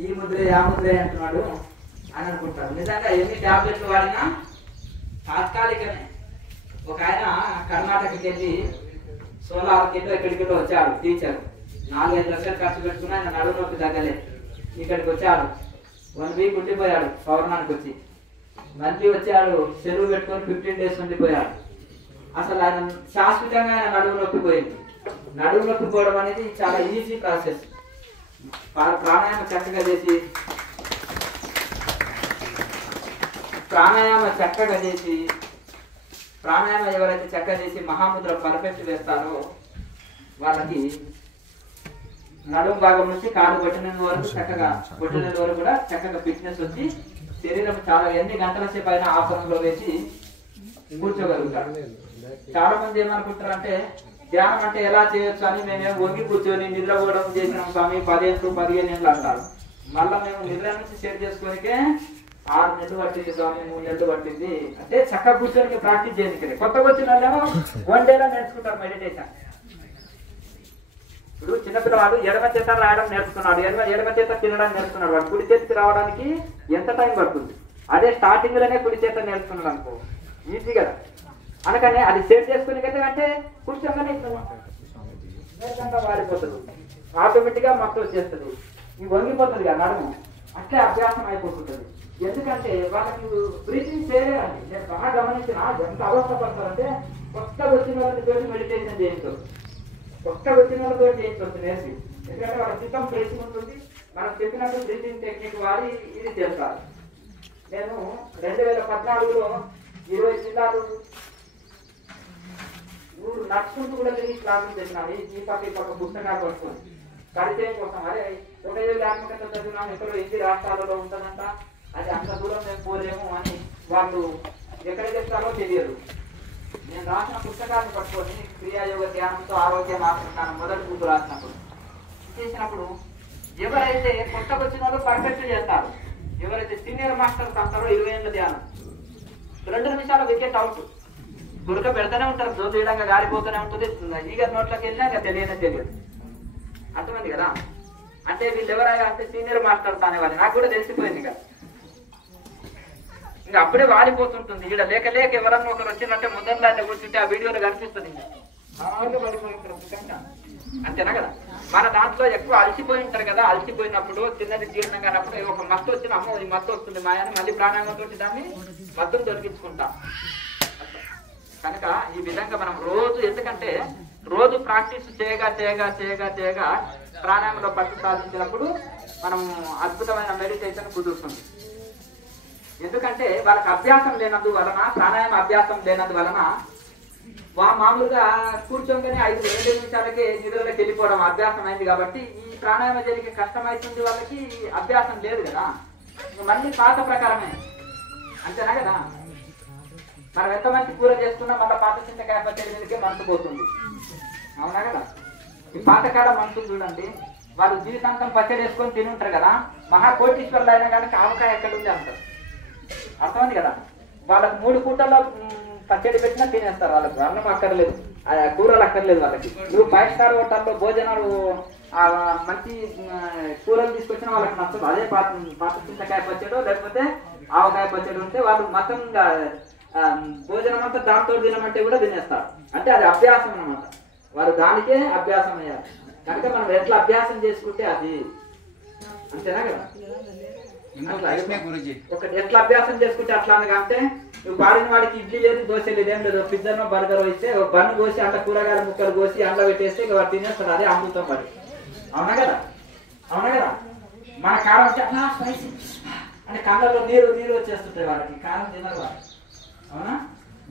ఈ ముద్రే ఆ ముద్రే అంటున్నాడు అని అనుకుంటారు. నిజంగా ఎన్ని టాబ్లెట్లు వాడినా తాత్కాలికమే. ఒక ఆయన కర్ణాటకకి వెళ్ళి 16 కిలో ఎక్కడికి వచ్చాడు టీచర్. 4-5 లక్షలు ఖర్చు పెట్టుకుని ఆయన నడుము నొప్పి తగ్గలే. ఇక్కడికి వచ్చాడు, 1 వీక్ ఉండిపోయాడు. పౌర్ణానికి వచ్చి మళ్ళీ వచ్చాడు, సెలవు పెట్టుకొని 15 డేస్ ఉండిపోయాడు. అసలు ఆయన శాశ్వతంగా ఆయన నడుము నొప్పి పోయింది. నడుము నొప్పి పోవడం అనేది చాలా ఈజీ ప్రాసెస్. ప్రాణాయామం చక్కగా చేసి ప్రాణాయామం ఎవరైతే చక్కగా చేసి మహాముద్ర పర్ఫెక్ట్ వేస్తారో వాళ్ళకి నడుము భాగం నుంచి కాలు బొట్టన వరకు చక్కగా బొట్టన వరకు కూడా చక్కగా ఫిట్నెస్ వచ్చి శరీరం చాలా ఎన్ని గంటల సేపు అయినా ఆసనంలో వేసి కూర్చోగలుగుతారు. చాలా మంది ఏమనుకుంటారు అంటే ధ్యానం అంటే ఎలా చేయొచ్చు అని మేమేం వంగి కూర్చొని నిద్రపోవడం చేసినాం స్వామి 10-15 ఏళ్ళు అంటారు. మళ్ళీ మేము నిద్ర నుంచి షేర్ చేసుకోనికే 6 నెలలు పట్టింది స్వామి, 3 నెలలు పట్టింది అంటే చక్కగా కూర్చొని ప్రాక్టీస్ చేయడానికి. కొత్తగా వచ్చిన వాళ్ళేమో 1 డేలో నేర్చుకుంటారు మెడిటేషన్. ఇప్పుడు చిన్నపిల్లవాడు ఎడమ చేత రాయడం నేర్చుకున్నాడు, ఎడమ చేత తినడం నేర్చుకున్నాడు. వాడు కుడి చేతికి రావడానికి ఎంత టైం పడుతుంది? అదే స్టార్టింగ్ లోనే కుడి చేత నేర్చుకున్నాడు అనుకో ఈజీ కదా. అందుకని అది సేవ్ చేసుకునే కదా అంటే కూర్చోగానే వాడిపోతుంది, ఆటోమేటిక్ గా మొత్తం వచ్చేస్తుంది. ఈ వంగిపోతుంది కదా నడుము, అట్లే అభ్యాసం అయిపోతుంటుంది. ఎందుకంటే వాళ్ళకి బ్రీతింగ్ చేయలేదండి. నేను బాగా గమనించిన ఎంత అవస్థ పడతారంటే కొత్తగా వచ్చిన వాళ్ళతో మెడిటేషన్ చేయించవచ్చు, కొత్తగా వచ్చిన వాళ్ళతో చేయించవచ్చు నేర్పి. ఎందుకంటే వాళ్ళ చిత్తం బ్రీతింగ్ ఉంటుంది. మనం చెప్పినట్టు బ్రీతింగ్ టెక్నిక్ వాడి ఇది చేస్తారు. నేను 2014లో 20 జిల్లాలు ఊరు నడుచుకుంటూ కూడా తిరిగి క్లాసులు చెప్పినాను. ఈ పక్క పుస్తకాలు పట్టుకొని పరిచయం కోసం. అరే 1,000 ఆత్మకథ చదివినాం, ఎక్కడో 8 రాష్ట్రాలలో ఉంటుందంట, అది అంత దూరం మేము పోలేము అని వాళ్ళు ఎక్కడ చెప్తారో తెలియదు. నేను రాసిన పుస్తకాలను పట్టుకొని క్రియాయోగ ధ్యానంతో ఆరోగ్యం ఆత్మకానం మొదటి బుక్ రాసినప్పుడు చేసినప్పుడు ఎవరైతే కొత్తగా వచ్చిన వాళ్ళు పర్ఫెక్ట్ చేస్తారు, ఎవరైతే సీనియర్ మాస్టర్స్ అంటారో 20 ఏళ్ళ ధ్యానం 2 నిమిషాలు వికెట్ అవుట్. గురక పెడతానే ఉంటారు, జోతీయంగా గారిపోతూనే ఉంటుంది. ఈగ నోట్లోకి వెళ్ళినా ఇంకా తెలియదు. అర్థమైంది కదా. అంటే వీళ్ళు ఎవరైనా అంటే సీనియర్ మాస్టర్స్ అనేవాళ్ళు నాకు కూడా తెలిసిపోయింది కదా. ఇంకా అప్పుడే వాడిపోతుంటుంది. ఇక్కడ లేక ఎవరన్నా ఒకరు వచ్చిందంటే ముందరలో అయితే కూర్చుంటే ఆ వీడియోలో కనిపిస్తుంది. అంతేనా కదా. మన దాంట్లో ఎక్కువ అలసిపోయి ఉంటారు కదా. అలసిపోయినప్పుడు చిన్నది జీర్ణం కానప్పుడు ఒక మత్తు వచ్చిన అమ్మో ఈ మత్తు వస్తుంది మాయని మళ్ళీ ప్రాణాయామంతో దాన్ని మత్తును తొలగించుకుంటాం. కనుక ఈ విధంగా మనం రోజు, ఎందుకంటే రోజు ప్రాక్టీస్ చేయగా ప్రాణాయామంలో పట్టు సాధించినప్పుడు మనం అద్భుతమైన మెడిటేషన్ కుదురుతుంది. ఎందుకంటే వాళ్ళకి అభ్యాసం లేనందువలన, ప్రాణాయామ అభ్యాసం లేనందువలన మామూలుగా కూర్చోగానే 5-7 నిమిషాలకే నిద్రలోకి వెళ్ళిపోవడం అభ్యాసం అయింది. కాబట్టి ఈ ప్రాణాయామ జరిగే కష్టమవుతుంది వాళ్ళకి, అభ్యాసం లేదు కదా. మళ్ళీ పాత ప్రకారమే, అంతేనా కదా. మనం ఎంత మంచి కూర చేసుకున్నా మళ్ళీ పాత చింతకాయ పచ్చడి మీదకే మనసు పోతుంది, అవునా కదా. ఈ పాతకాలం మనుషులు చూడండి, వాళ్ళు జీవితాంతం పచ్చడి వేసుకొని తిని ఉంటారు కదా. మహాకోటీశ్వర్లు అయినా కానీ ఆవకాయ ఎక్కడ ఉంది అంటారు. అర్థమైంది కదా. వాళ్ళకి 3 పూటల్లో పచ్చడి పెట్టినా తినేస్తారు. వాళ్ళకి అన్నం అక్కర్లేదు, కూరలు అక్కర్లేదు వాళ్ళకి. నువ్వు 5 స్టార్ హోటల్లో భోజనాలు మంచి కూరలు తీసుకొచ్చినా వాళ్ళకి నచ్చదు. అదే పాత చింతకాయ పచ్చడి లేకపోతే ఆవకాయ పచ్చడి ఉంటే వాళ్ళు మొత్తంగా భోజనం అంతా దాంతో తినమంటే కూడా తినేస్తారు. అంటే అది అభ్యాసం అన్నమాట. వారు దానికే అభ్యాసం అయ్యారు. కనుక మనం ఎట్లా అభ్యాసం చేసుకుంటే అది, అంతేనా కదా. ఒకటి ఎట్లా అభ్యాసం చేసుకుంటే అట్లా అంటే నువ్వు వాడిన వాడికి ఇడ్లీ లేదు, దోశ లేదు, ఏం లేదు. పిజ్జానో బర్గర్ ఇస్తే ఒక బన్ను కోసి అంత కూరగాయల ముక్కలు కోసి అండ్ల పెట్టేస్తే ఇక వాడు తినేస్తాడు. అదే అమృతం వాడి, అవునా కదా. మన కారం స్పైసీ అంటే కళ్ళలో నీరు వచ్చేస్తుంటాయి వాళ్ళకి. కారం తినరు వాళ్ళు, అవునా.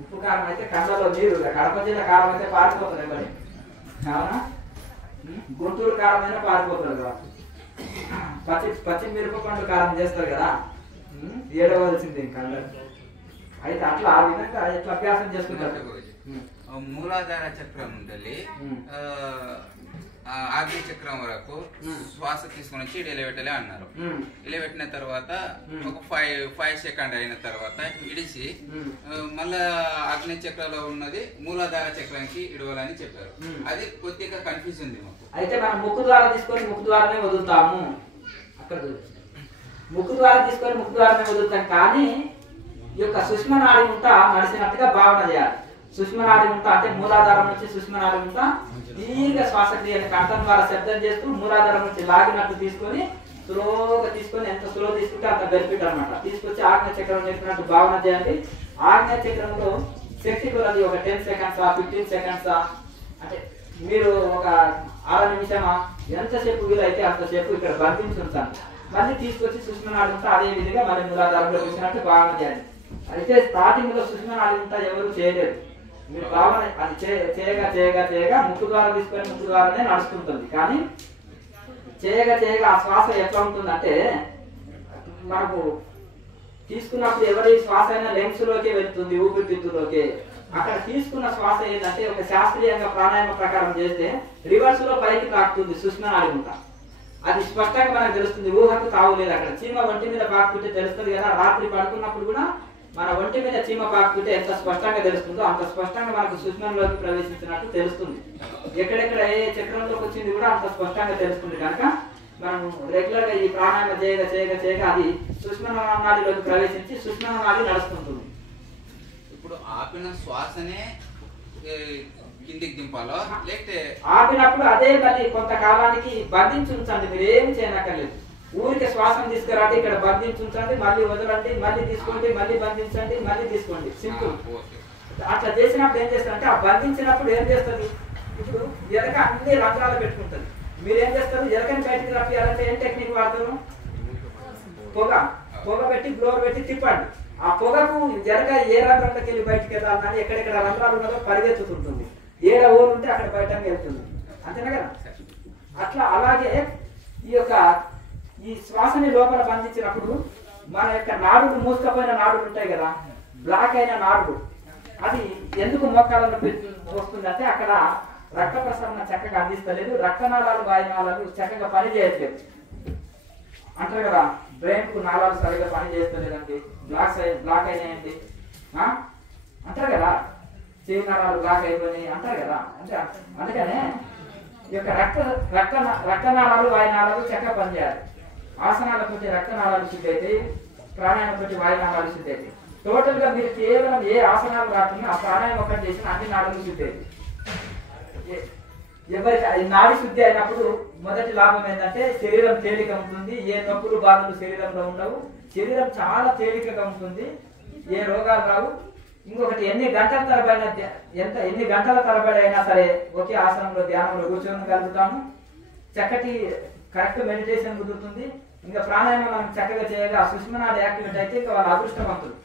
ఉప్పు కారం అయితే కళ్ళలో నీరు, కడప జిల్లా కారం అయితే పారిపోతుంది ఎవరి, అవునా. గుంటూరు కారం అయినా పారిపోతుంది వాళ్ళు. పచ్చి మిరపపండు కారం చేస్తారు కదా, ఏడవలసింది కళ్ళ. అయితే అట్లా ఆ విధంగా ఎట్లా అభ్యాసం చేసుకుంటారు. మూలాధార చక్రం ఉండాలి, ఆగ్నేయ చక్రం వరకు శ్వాస తీసుకుని వచ్చి ఇడలబెట్టలే అన్నారు. ఇడలబెట్టిన తర్వాత ఒక 5 సెకండ్ అయిన తర్వాత ఇడిచి మళ్ళా ఆగ్నేయ చక్రంలో ఉన్నది మూలాధార చక్రానికి ఇడవాలని చెప్పారు. అది కొద్దిగా కన్ఫ్యూజ్ ఉంది మాకు. అయితే మనం ముక్కు ద్వారా తీసుకొని ముక్కు ద్వారానే వదులుతాము. అక్కడ ముక్కు ద్వారా తీసుకొని ముక్కు ద్వారానే వదులుతాం. కానీ ఈ యొక్క సుష్మనాడి ఉంట నడిచినట్టుగా భావన చేయాలి. సుష్మనాడి ఉంట అంటే మూలాధారం నుంచి సుష్మనాడి ఉంట దీర్ఘ శ్వాసక్రియని కంఠం ద్వారా శబ్దం చేస్తూ మూలాధారం నుంచి లాగినట్టు తీసుకొని స్లోగా తీసుకొని ఎంత స్లో తీసుకుంటే అంత బెనిఫిట్ అనమాట. తీసుకొచ్చి ఆగ్నేయ చక్రం నేర్పినట్టు భావన చేయండి. ఆగ్నేయ చక్రంలో శక్తి కొలది ఒక 10 సెకండ్సా 15 సెకండ్సా అంటే మీరు ఒక 6 నిమిషమా ఎంతసేపు వీలైతే అంతసేపు ఇక్కడ బంధించి ఉంచాలి. మళ్ళీ తీసుకొచ్చి సుష్మనాడి ఉంటే అదే విధంగా మళ్ళీ మూలాధారంలో చూసినట్టు భావన చేయండి. అయితే స్టార్టింగ్ లో సుష్మనాడి ఉంటే ఎవరు చేయలేరు. మీరు భావన అది చేయగా చేయగా చేయగా ముక్కు ద్వారా తీసుకొని ముక్కు ద్వారానే నడుస్తుంటుంది. కానీ చేయగా చేయగా ఆ శ్వాస ఎట్లా ఉంటుందంటే మనకు తీసుకున్నప్పుడు ఎవరి శ్వాస అయినా లెంగ్స్ లోకే వెళ్తుంది, ఊపిరితిత్తులోకి. అక్కడ తీసుకున్న శ్వాస ఏంటంటే ఒక శాస్త్రీయంగా ప్రాణాయామ ప్రకారం చేస్తే రివర్స్ లో పైకి తాకుతుంది సుష్మనాడి ఉంట. అది స్పష్టంగా మనకు తెలుస్తుంది. ఊహకు తావులేదు. అక్కడ చీమ ఒంటి మీద పాకుతుంటే తెలుస్తుంది కదా. రాత్రి పడుకున్నప్పుడు కూడా మన ఒంటి మీద చీమ పాకుతుంటే ఎంత స్పష్టంగా తెలుస్తుందో అంత స్పష్టంగా మనకు సుష్మంలోకి ప్రవేశించినట్టు తెలుస్తుంది. ఎక్కడెక్కడ ఏ చక్రంలోకి వచ్చింది కూడా అంత స్పష్టంగా తెలుస్తుంది. కనుక మనం రెగ్యులర్ గా ఈ ప్రాణాయామ చేయగా చేయగా చేయగా అది సుష్మనాడిలోకి ప్రవేశించి సుష్మనాడి నడుస్తుంటుంది. ఇప్పుడు ఆపిన శ్వాసనే కిందికి దింపాలో లేకపోతే ఆపినప్పుడు అదే మళ్ళీ కొంతకాలానికి బంధించి ఉంచండి. మీరు ఏం చేయనక్కర్లేదు. ఊరికి శ్వాసం తీసుకురండి, ఇక్కడ బంధించి ఉంచండి, మళ్ళీ వదలండి, మళ్ళీ తీసుకోండి, మళ్ళీ బంధించండి, మళ్ళీ తీసుకోండి. సింపుల్. అట్లా చేసినప్పుడు ఏం చేస్తారంటే ఆ బంధించినప్పుడు ఏం చేస్తుంది, ఇప్పుడు ఎలక అన్ని రంధ్రాలు పెట్టుకుంటుంది. మీరు ఏం చేస్తారు, ఎలకని బయటికి రప్పియాలంటే ఏం టెక్నిక్ వాడతారు? పొగ పెట్టి బ్లోర్ పెట్టి తిప్పండి. ఆ పొగకు ఎలక ఏ రంధ్రంలోకి వెళ్ళి బయటికి వెళ్ళాలని ఎక్కడెక్కడ రంధ్రాలు ఉన్నదో పరిగెత్తుతుంటుంది. ఏడ ఊరు ఉంటే అక్కడ బయటకు వెళ్తుంది. అంతేనా కదా? అట్లా అలాగే ఈ యొక్క ఈ శ్వాసని లోపల బంధించినప్పుడు మన యొక్క నాడులు మూసుకపోయిన నాడులు ఉంటాయి కదా, బ్లాక్ అయిన నాడులు, అది ఎందుకు మోకాళ్ళలో వస్తుందంటే అక్కడ రక్త ప్రసరణ చక్కగా అందిస్తలేదు, రక్తనాళాలు వాయునాళాలు చక్కగా పని చేయట్లేదు అంటారు కదా. బ్రెయిన్ కు నాళాలు సరిగా పని చేస్తలేదండి, బ్లాక్ అయినాయండి అంటారు కదా. చెవి నరాలు బ్లాక్ అయిపోయినాయి అంటారు కదా. అంటే అందుకనే ఈ యొక్క రక్తనాళాలు వాయునాళాలు చక్కగా పనిచేయాలి. ఆసనాలతో రక్తనాళాలు శుద్ధి అయితే, ప్రాణాయామతో వాయునాళాలు శుద్ధి అయితే, టోటల్ గా మీరు కేవలం ఏ ఆసనాలు రాకుండా ఆ ప్రాణాయామం ఒకటి చేసిన అన్ని నాడులు శుద్ధి అయితే. ఎవరికి నాడి శుద్ధి అయినప్పుడు మొదటి లాభం ఏంటంటే శరీరం తేలిక ఉంటుంది, ఏ నొప్పులు బాధలు శరీరంలో ఉండవు, శరీరం చాలా తేలికగా ఉంటుంది, ఏ రోగాలు రావు. ఇంకొకటి ఎన్ని గంటల తరబడి అయినా సరే ఒకే ఆసనంలో ధ్యానంలో కూర్చోగలుగుతాము. చక్కటి కరెక్ట్ మెడిటేషన్ కుదురుతుంది. ఇంకా ప్రాణాయామం మనం చక్కగా చేయగా సుష్మనాడి యాక్టివేట్ అయితే ఇంకా వాళ్ళ అదృష్టవంతులు.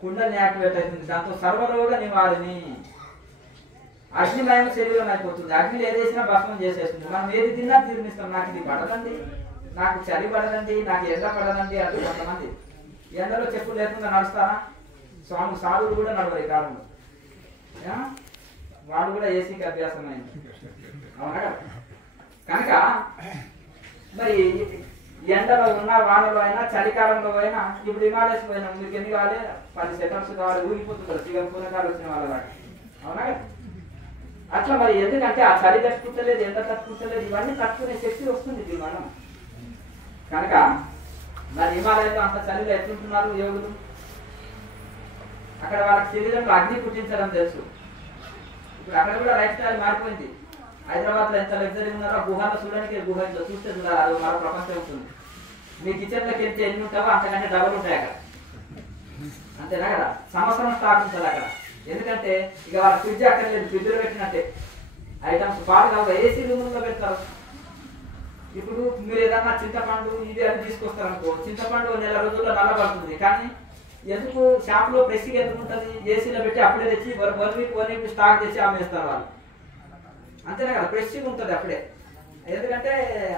కుండలిని యాక్టివేట్ అవుతుంది. దాంతో సర్వరోగ నివారిణి, అగ్నిమయం శరీరం అయిపోతుంది. అగ్ని ఏదేసినా భస్మం చేసేస్తుంది. మనం ఏది తిన్నా తీర్మిస్తాం. నాకు ఇది పడదండి, నాకు చలి పడదండి, నాకు ఎండ పడదండి అంటే కొంతమంది ఎండలో చెప్పులు లేకుండా నడుస్తారా? సాధువులు కూడా నడవరు ఈ కాలంలో. వాడు కూడా ఏసీకి అభ్యాసం అయింది. అవునా? కనుక మరి ఎండలో ఉన్న వానలో అయినా చలికాలంలో అయినా ఇప్పుడు హిమాలయస్ పోయినా మీకు ఎన్ని కావాలి? 10 సెకండ్స్ కావాలి, ఊగిపోతుంటారు పూనకాలు వచ్చిన వాళ్ళ దాకా. అవునా? అట్లా మరి ఎందుకంటే ఆ చలి తట్టుకుంటలేదు, ఎండ తట్టుకుంటలేదు, ఇవన్నీ తట్టుకునే శక్తి వస్తుంది ఇది మనం. కనుక మరి హిమాలయంలో అంత చలిలో ఎట్లుంటున్నారు యోగులు? అక్కడ వాళ్ళకి శరీరంలో అగ్ని పుట్టించడం తెలుసు. ఇప్పుడు అక్కడ కూడా లైఫ్ స్టైల్ మారిపోయింది. హైదరాబాద్ లో ఎంత లగ్జరీ ఉన్నారో గుహలో చూడడానికి, గుహ ఇంట్లో చూస్తే చూడాలి, అది మరో ప్రపంచం ఉంటుంది. మీ కిచెన్ లోకి వెళ్తే ఎన్ని ఉంటావో అంతకంటే డబుల్ ఉంటాయి అక్కడ. అంతేనా కదా? సంవత్సరం స్టాక్ ఉంటుంది అక్కడ. ఎందుకంటే ఇక వాళ్ళ ఫ్రిడ్జ్ అక్కర్లేదు, ఫ్రిడ్జ్లో పెట్టినట్టే ఐటమ్స్ బాగా ఏసీ రూముల్లో పెడతారు. ఇప్పుడు మీరు ఏదన్నా చింతపండు ఇది అని తీసుకొస్తారు అనుకో, చింతపండు 1 నెల రోజుల్లో నల్లబడుతుంది. కానీ ఎందుకు షాప్ లో ఫ్రెష్గా ఎందుకు ఉంటుంది? ఏసీలో పెట్టి అప్పుడే తెచ్చి 1 వీక్ స్టాక్ తెచ్చి అమ్మేస్తారు వాళ్ళు. అంతేనా కదా? ఫ్రెష్గా ఉంటుంది అప్పుడే. ఎందుకంటే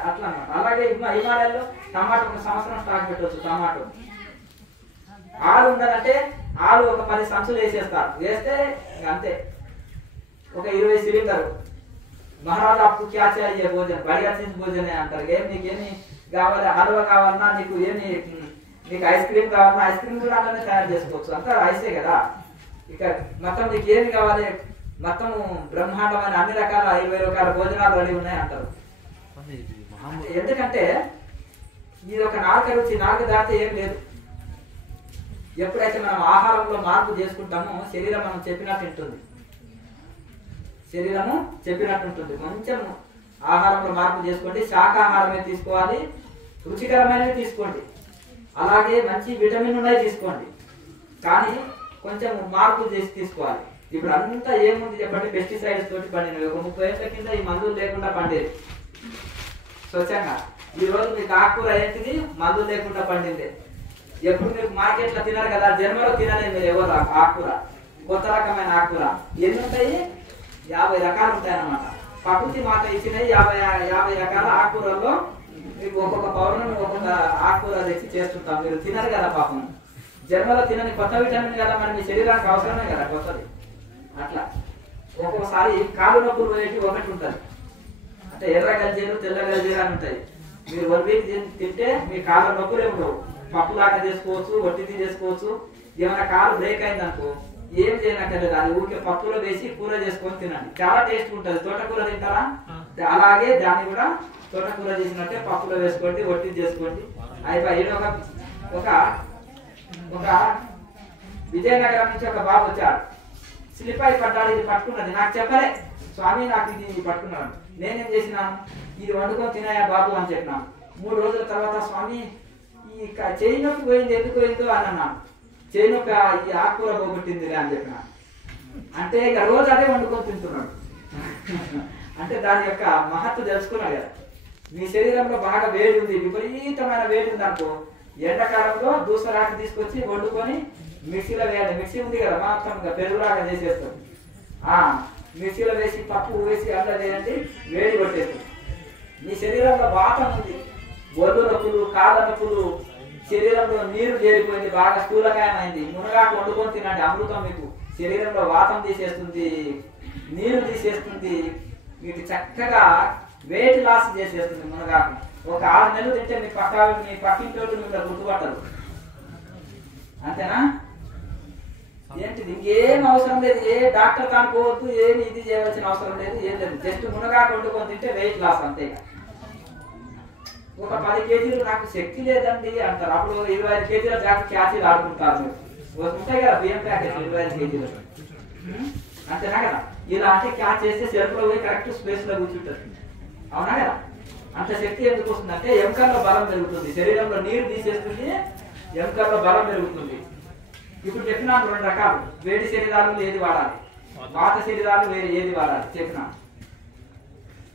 అట్లా అన్నమాట. అలాగే హిమాలయాల్లో టమాటో 1 సంవత్సరం స్టాక్ పెట్టవచ్చు. టమాటో ఆలు ఉన్నదంటే ఆలు ఒక 10 సంచులు వేసేస్తారు. వేస్తే అంతే ఒక 20 సిలిండర్. మహారాజా అప్పు క్యా चाहिए భోజనం, బడిగా చేసి భోజనే అంటారు. నీకేమి కావాలి? హల్వా కావాలన్నా, నీకు ఐస్ క్రీమ్ కావాలన్నా ఐస్ క్రీమ్ కూడా అలానే తయారు చేసుకోవచ్చు. అంతా ఐసే కదా. ఇక మొత్తం నీకు ఏమి కావాలి? మొత్తం బ్రహ్మాండమైన అన్ని రకాల 20 రకాల భోజనాలు రెడీ ఉన్నాయి అంటారు. ఎందుకంటే ఇది ఒక నాలుక రుచి, నాలుక దాటితే ఏం లేదు. ఎప్పుడైతే మనం ఆహారంలో మార్పు చేసుకుంటామో శరీరం మనం చెప్పినట్టు ఉంటుంది, శరీరము చెప్పినట్టు ఉంటుంది. కొంచెం ఆహారంలో మార్పు చేసుకోండి, శాకాహారమే తీసుకోవాలి, రుచికరమైనవి తీసుకోండి, అలాగే మంచి విటమిన్ ఉన్నాయి తీసుకోండి, కానీ కొంచెం మార్పు చేసి తీసుకోవాలి. ఇప్పుడు అంతా ఏముంది చెప్పండి, పెస్టిసైడ్స్ తోటి పండినవి. ఒక 30 ఏళ్ల కింద ఈ మందులు లేకుండా పండేది స్వచ్ఛంగా. ఈ రోజు మీకు ఆకుకూర ఏంటిది, మందులు లేకుండా పండింది. ఎప్పుడు మీకు మార్కెట్ లో తినారు కదా, జన్మలో తినలేదు మీరు ఎవరు ఆకుకూర, కొత్త రకమైన ఆకుకూర. ఎన్ని ఉంటాయి, 50 రకాలు ఉంటాయి అన్నమాట. ప్రకృతి మాత ఇచ్చినవి 50 రకాల ఆకుకూరల్లో మీకు ఒక్కొక్క పౌర్ణమి ఒక్కొక్క ఆకుకూర తెచ్చి చేస్తుంటాం. మీరు తినరు కదా పాపం, జన్మలో తినని కొత్త విటమిన్ కదా, మరి మీ శరీరానికి అవసరమే కదా కొత్తది. అట్లా ఒక్కొక్కసారి కాలు నొప్పులు పోయేటి ఒకటి ఉంటుంది, అంటే ఎర్ర గల్జీలు తెల్ల గల్జీలు అని ఉంటాయి. మీరు 1 వీక్ తింటే మీ కాళ్ళ నొప్పులు ఉండవు. పప్పు లాగా చేసుకోవచ్చు, ఒట్టిది చేసుకోవచ్చు. ఏమైనా కాలు బ్రేక్ అయింది అనుకో ఏం చేయనక్కర్లేదు, అది ఊరికే పప్పులో వేసి కూర చేసుకొని తినండి, చాలా టేస్ట్ ఉంటుంది. తోటకూర తింటారా, అలాగే దాన్ని కూడా తోటకూర చేసినట్టే పప్పులో వేసుకోండి, ఒట్టిది చేసుకోండి, అయిపోయి. ఒక ఒక విజయనగరం నుంచి ఒక బాబు వచ్చాడు, స్లిప్ అయి పడ్డాడు. ఇది పట్టుకున్నది నాకు చెప్పలే, స్వామి నాకు ఇది పట్టుకున్నాడు. నేనేం చేసినాను, ఇది వండుకొని తినాయా బాబు అని చెప్పినాను. 3 రోజుల తర్వాత స్వామి ఈ చేయి నొప్పి పోయింది, ఎందుకు పోయిందో అని అన్నాను. చేయి నొప్పి ఈ ఆకుకూర పోగొట్టింది అని చెప్పినాను. అంటే ఇక రోజు అదే వండుకొని తింటున్నాడు. అంటే దాని యొక్క మహత్వం తెలుసుకున్నాడు కదా. మీ శరీరంలో బాగా వేడి ఉంది, విపరీతమైన వేడి ఉంది అనుకో, ఎండాకాలంలో దూసరాకు తీసుకొచ్చి వండుకొని మిక్సీలో వేయాలి. మిక్సీ ఉంది కదా, మొత్తం పెరుగులాగా చేసేస్తాం. మిక్సీలో వేసి పప్పు వేసి అట్లా చేయండి, వేడి కొట్టేస్తుంది. మీ శరీరంలో వాతం ఉంది, ఒళ్ళు నొప్పులు, కాళ్ళ నొప్పులు, శరీరంలో నీరు చేరిపోయింది, బాగా స్థూలకాయమైంది. మునగాకు వండుకొని తినండి, అమృతం. మీకు శరీరంలో వాతం తీసేస్తుంది, నీరు తీసేస్తుంది, మీకు చక్కగా వెయిట్ లాస్ చేసేస్తుంది మునగాకు. ఒక 6 నెలలు తింటే మీ పక్కింటి వాళ్ళు మిమ్మల్ని గుర్తుపట్టరు. అంతేనా? ఏంటిది, ఇంకేం అవసరం లేదు, ఏ డాక్టర్ కానుకోవద్దు, ఏమి ఇది చేయవలసిన అవసరం లేదు, ఏం లేదు. జస్ట్ మునగాకు వండుకొని తింటే వెయిట్ లాస్ అంతే. ఒక 10 కేజీలు నాకు శక్తి లేదండి అంటారు, అప్పుడు 25 కేజీల క్యాచీలు ఆడుకుంటారు. ఉంటాయి కదా బియ్యం ప్యాకెట్ 25 కేజీలు, అంతేనా కదా. ఇలా అంటే క్యాచ్ చేస్తే సెల్ఫ్లో పోయి కరెక్ట్ స్పేస్ లో కూర్చుంటుంది, అవునా కదా. అంత శక్తి ఎందుకు వస్తుందంటే ఎముకల్లో బలం పెరుగుతుంది, శరీరంలో నీరు తీసేస్తుంది, ఎముకల్లో బలం పెరుగుతుంది. ఇప్పుడు చెప్పినాను 2 రకాలు, వేడి శరీరాలు ఏది వాడాలి, వాత శరీరాలు ఏది వాడాలి చెప్పినాను.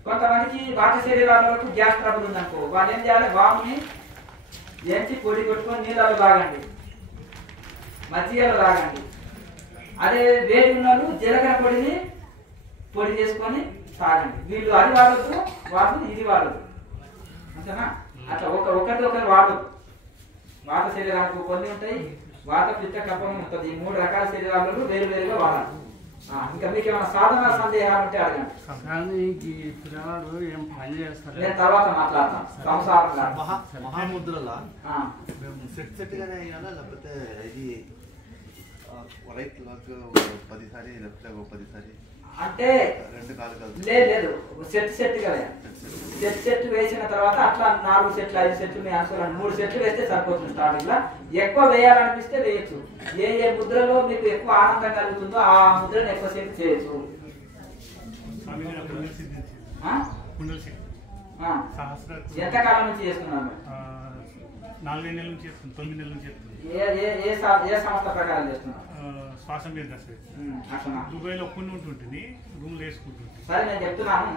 కొంతమందికి వాత శరీరాలకు గ్యాస్ ట్రబుల్ ఉందనుకో, వాళ్ళు ఏం చేయాలి, వాముని ఎంచి పొడి కొట్టుకొని నీళ్ళలో తాగండి, మజ్జిగలో తాగండి. అదే వేడి ఉన్నోళ్ళు జీలకర్ర పొడిని పొడి చేసుకొని తాగండి. వీళ్ళు అది వాడద్దు, వాళ్ళు ఇది వాడద్దు, అంతేనా. అట్లా ఒకరిదొకరు వాడద్దు. వాత శరీరాలకు కొన్ని ఉంటాయి, వాత పిత్త కఫం ఉంటుంది. ఈ 3 రకాల శరీరాలను వేరు వేరుగా వాడాలి. ఇంకా మీకు ఏమైనా సాధన సందేహాలు ఉంటే అడగండి, నేను తర్వాత మాట్లాడతాను. సంసారం మహాముద్రలా సెట్ గానే అయ్యాలా, లేకపోతే ఇది రైట్ లాక్ 10 సారి లేకపోతే 10 సారి అంటే 2 కాలు కలిసి లేదు, సెట్ కదా. సెట్ వేసిన తర్వాత అట్లా 4 సెట్లు 5 సెట్లు మీ అనుకోవాలండి. 3 సెట్లు వేస్తే సరిపోతుంది. స్టార్టింగ్ లో ఎక్కువ వేయాలనిపిస్తే వేయచ్చు. ఏ ముద్రలో మీకు ఎక్కువ ఆనందం కలుగుతుందో ఆ ముద్రను ఎక్కువ సేపు చేయొచ్చు. ఎంతకాలం నుంచి చేస్తున్నారు? 4 నెలల నుంచి చేస్తుంది, 9 నెలల నుంచి చేస్తుంది. ఏ సంస్థ ప్రకారం చేస్తున్నారు? శ్వాస మీద దుబాయ్లో కొన్ని ఉంటుంటుంది, రూమ్లో వేసుకుంటుంది. సరే నేను చెప్తున్నాను,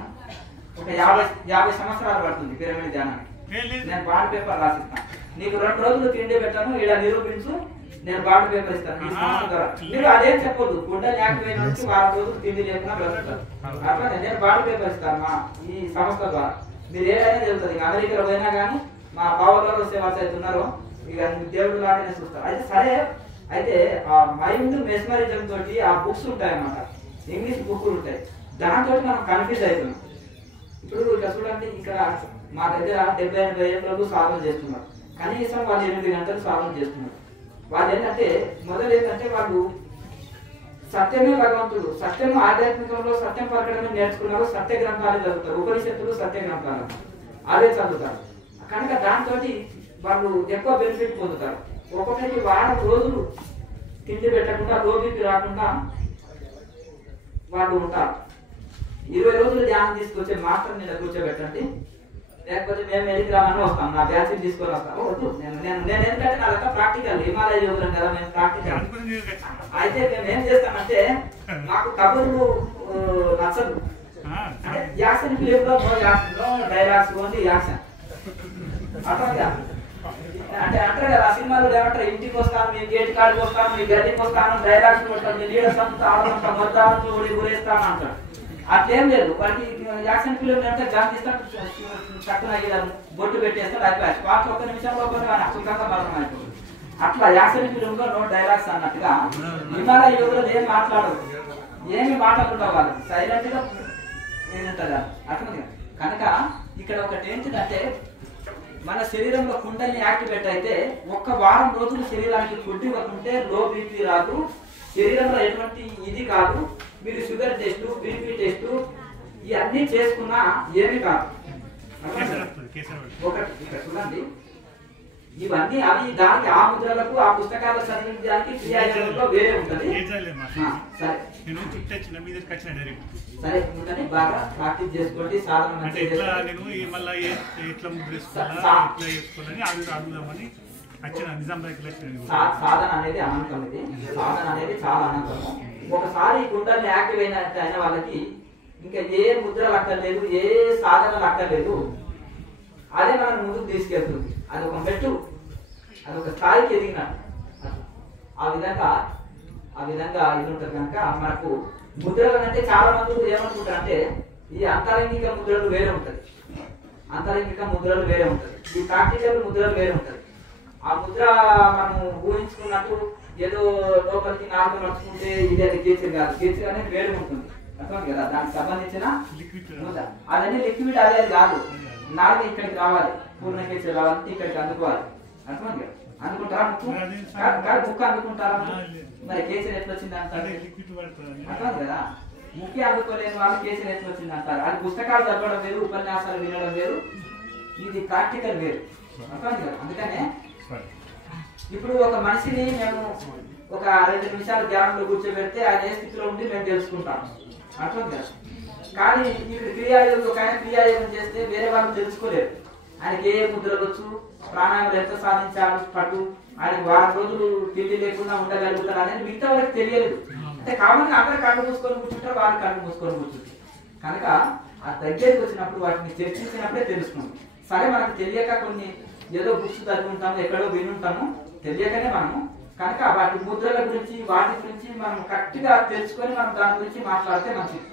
ఒక 50 సంవత్సరాలు పడుతుంది పిరమిడ్ ధ్యానానికి. నేను బాండ్ పేపర్ రాసిస్తాను, నీకు 2 రోజులు తిండి పెట్టాను, ఇలా నిరూపించు, నేను బాండ్ పేపర్ ఇస్తాను. ఈ సంస్థ ద్వారా మీరు అదేం చెప్పొద్దు, గుండె లేకపోయిన నుంచి 4 రోజులు తిండి లేకుండా బ్రతుకుతారు. అట్లా నేను బాండ్ పేపర్ ఇస్తాను మా ఈ సంస్థ ద్వారా. మీరు ఏదైనా తెలుస్తుంది. అమెరికాలో పోయినా కానీ మా పావులలో సేవలు అయితే ఉన్నారో ఇక దేవుడు లాగానే చూస్తారు. అయితే సరే, అయితే ఆ మైండ్ మెస్మరిజం తోటి ఆ బుక్స్ ఉంటాయి అన్నమాట, ఇంగ్లీష్ బుక్లు ఉంటాయి, దాంతో మనం కన్ఫ్యూజ్ అవుతున్నాం. ఇప్పుడు ఇక్కడ చూడండి, ఇక్కడ మా దగ్గర 70-80 ఏళ్ళకు సాధన చేస్తున్నారు. కనీసం వాళ్ళు 8 గంటలు సాధన చేస్తున్నారు. వాళ్ళు ఏంటంటే మొదలు ఏంటంటే వాళ్ళు సత్యమే భగవంతుడు, సత్యం ఆధ్యాత్మికంలో సత్యం పలకడమే నేర్చుకున్నారు. సత్య గ్రంథాలు చదువుతారు, ఉపనిషత్తులు సత్య గ్రంథాలు అవే చదువుతారు. కనుక దాంతో వాళ్ళు ఎక్కువ బెనిఫిట్ పొందుతారు. ఒక్కొక్కరికి వారం రోజులు తిండి పెట్టకుండా లోబీపీ రాకుండా వాళ్ళు ఉంటారు. 20 రోజులు ధ్యానం తీసుకొచ్చే మాస్టర్ మీద కూర్చోబెట్టండి, లేకపోతే మేము ఎదిగిరామని వస్తాం, నా బ్యాచ్ తీసుకొని వస్తాం. నేను ఎందుకంటే నా దగ్గర ప్రాక్టికల్ హిమాలయ యోగులం కదా, మేము ప్రాక్టికల్. అయితే మేము ఏం చేస్తామంటే మాకు కబుర్లు నచ్చదు. అంటే యాక్షన్ ఫిలిం లో నో డైలాగ్స్ ఓన్లీ యాక్షన్. అర్థంగా అంటే అంటారు కదా సినిమాలు ఏమంటారు, ఇంటికి వస్తాను, మీ గేట్ కాడికి వస్తాను, మీ గదికి వస్తాను, డైలాగ్స్ కొడతాను, మీ లీడర్స్ అంతా ఆడంతా మొత్తం ఊరేస్తాను అంటారు. అట్లేం లేదు. వాడికి యాక్షన్ ఫిలిం అంటే గాంధీ చక్కన బొట్టు పెట్టేస్తాడు, అయిపోయాడు. పాట 1 నిమిషంలో సుఖంగా మరణమైపోతుంది. అట్లా యాక్షన్ ఫిలిం లో నో డైలాగ్స్ అన్నట్టుగా హిమాలయ యోగులు ఏం మాట్లాడరు, ఏమి మాట్లాడుకుంటా వాళ్ళు సైలెంట్ గా ఏముంటుంది అట్లా. కనుక ఇక్కడ ఒకటి ఏంటిదంటే మన శరీరంలో కుండల్ని యాక్టివేట్ అయితే 1 వారం రోజులు శరీరానికి ఫుడ్ ఇవ్వకుంటే లో బీపీ రాదు, శరీరంలో ఎటువంటి ఇది కాదు. మీరు షుగర్ టెస్ట్, బీపీ టెస్ట్ ఇవన్నీ చేసుకున్నా ఏమి కాదు. ఒకటి ఇక్కడ చూడండి, ఇవన్నీ అవి దానికి ఆ ముద్రలకు ఆ పుస్తకాలు చదివించడానికి క్రియాయోగంలో వేరే ఉంటది. సరే సరే బాగా ప్రాక్టీస్ చేసుకోండి, సాధన సాధన అనేది అనంతం. ఇది సాధన అనేది చాలా అనంతము. ఒకసారి కుండల్ని యాక్టివ్ అయిన వాళ్ళకి ఇంకా ఏ ముద్రలు అక్కర్లేదు, ఏ సాధనలు అక్కర్లేదు. అదే మనం ముందుకు తీసుకెళ్తుంది. అది ఒక మెట్టు, అది ఒక స్థాయికి ఎదిగినట్టు. ఆ విధంగా ఇది ఉంటుంది. కనుక మనకు ముద్రలు అంటే చాలా మంది ఏమనుకుంటారు అంటే ఈ అంతరంగిక ముద్రలు వేరే ఉంటది, అంతరంగిక ముద్రలు వేరే ఉంటది, ఈ ప్రాక్టికల్ ముద్రలు వేరే ఉంటది. ఆ ముద్ర మనం ఊహించుకున్నట్టు ఏదో లోపలికి నాలుగు నడుచుకుంటే ఇది అది గీచర్ కాదు. గీచర్ అనేది వేరే ఉంటుంది, అర్థం కదా. దానికి సంబంధించిన అదన్నీ లిక్విడ్ అదే కాదు. నాలుగు ఇక్కడికి రావాలి, పూర్ణ గీచర్ రావాలంటే ఇక్కడికి అందుకోవాలి, అర్థం కదా. అందుకుంటారా ముక్కు అందుకుంటారా? మరి కేసీఆర్ ఎట్లా వచ్చింది అంటారు, అర్థం కదా. ముఖ్య అందుకోలేని వాళ్ళు కేసీఆర్ ఎట్లా వచ్చింది అంటారు. అది పుస్తకాలు చదవడం వేరు, ఉపన్యాసాలు వినడం వేరు, ఇది ప్రాక్టికల్ వేరు, అర్థం కదా. అందుకనే ఇప్పుడు ఒక మనిషిని మేము ఒక 2 నిమిషాలు ధ్యానంలో కూర్చోబెడితే ఆయన ఏ స్థితిలో ఉండి మేము తెలుసుకుంటాం, అర్థం కదా. కానీ ఇప్పుడు క్రియాయోగం, ఒక ఆయన క్రియాయోగం చేస్తే వేరే వాళ్ళు తెలుసుకోలేరు. ఆయనకి ఏ ముద్రలు వచ్చు, ప్రాణాయామాలు ఎంత సాధించాలి, పట్టు, ఆయనకు వారం రోజులు తిండి లేకుండా ఉండగలుగుతారు అనేది మిగతా వాళ్ళకి తెలియలేదు. అంటే కామన్గా అందరూ కళ్ళు మూసుకొని కూర్చుంటారు, వాళ్ళు కళ్ళు మూసుకొని కూర్చుంటారు. కనుక ఆ దగ్గరికి వచ్చినప్పుడు వాటిని చర్చించినప్పుడే తెలుసుకుంటాం. సరే మనకు తెలియక కొన్ని ఏదో బుక్స్ చదువుకుంటాము, ఎక్కడో వినుంటాము, తెలియకనే మనము. కనుక వాటి ముద్రల గురించి వాటి గురించి మనం కరెక్ట్ గా తెలుసుకొని మనం దాని గురించి మాట్లాడితే మంచిది.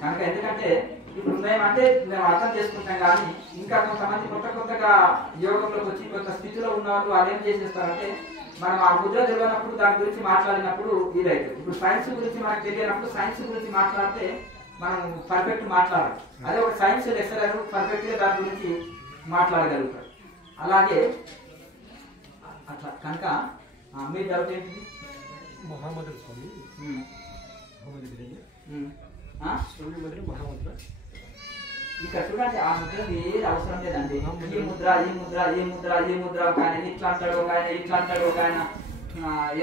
కనుక ఎందుకంటే ఇప్పుడు మేము అర్థం చేసుకుంటాం, కానీ ఇంకా కొంతమంది కొత్తగా యోగంలోకి వచ్చి కొంత స్థితిలో ఉన్న వాళ్ళు ఏం చేసేస్తారంటే మనం ఆ ముద్ర తెలియనప్పుడు దాని గురించి మాట్లాడినప్పుడు ఇదైతే. ఇప్పుడు సైన్స్ గురించి మనకు తెలియనప్పుడు సైన్స్ గురించి మాట్లాడితే మనం పర్ఫెక్ట్ మాట్లాడాలి. అదే ఒక సైన్స్ లెక్చరర్ పర్ఫెక్ట్ గా దాని గురించి మాట్లాడగలుగుతారు. అలాగే అట్లా. కనుక మీ డౌట్ ఏంటి? ఇక్కడ చూడండి, ఆ ముద్ర ఏది అవసరం లేదండి. ఈ ముద్ర ఈ ముద్ర ఈ ముద్ర ఈ ముద్ర ఒక ఆయన ఇట్లా అంటాడు, ఒక ఆయన ఇట్లా అంటాడు, ఒక ఆయన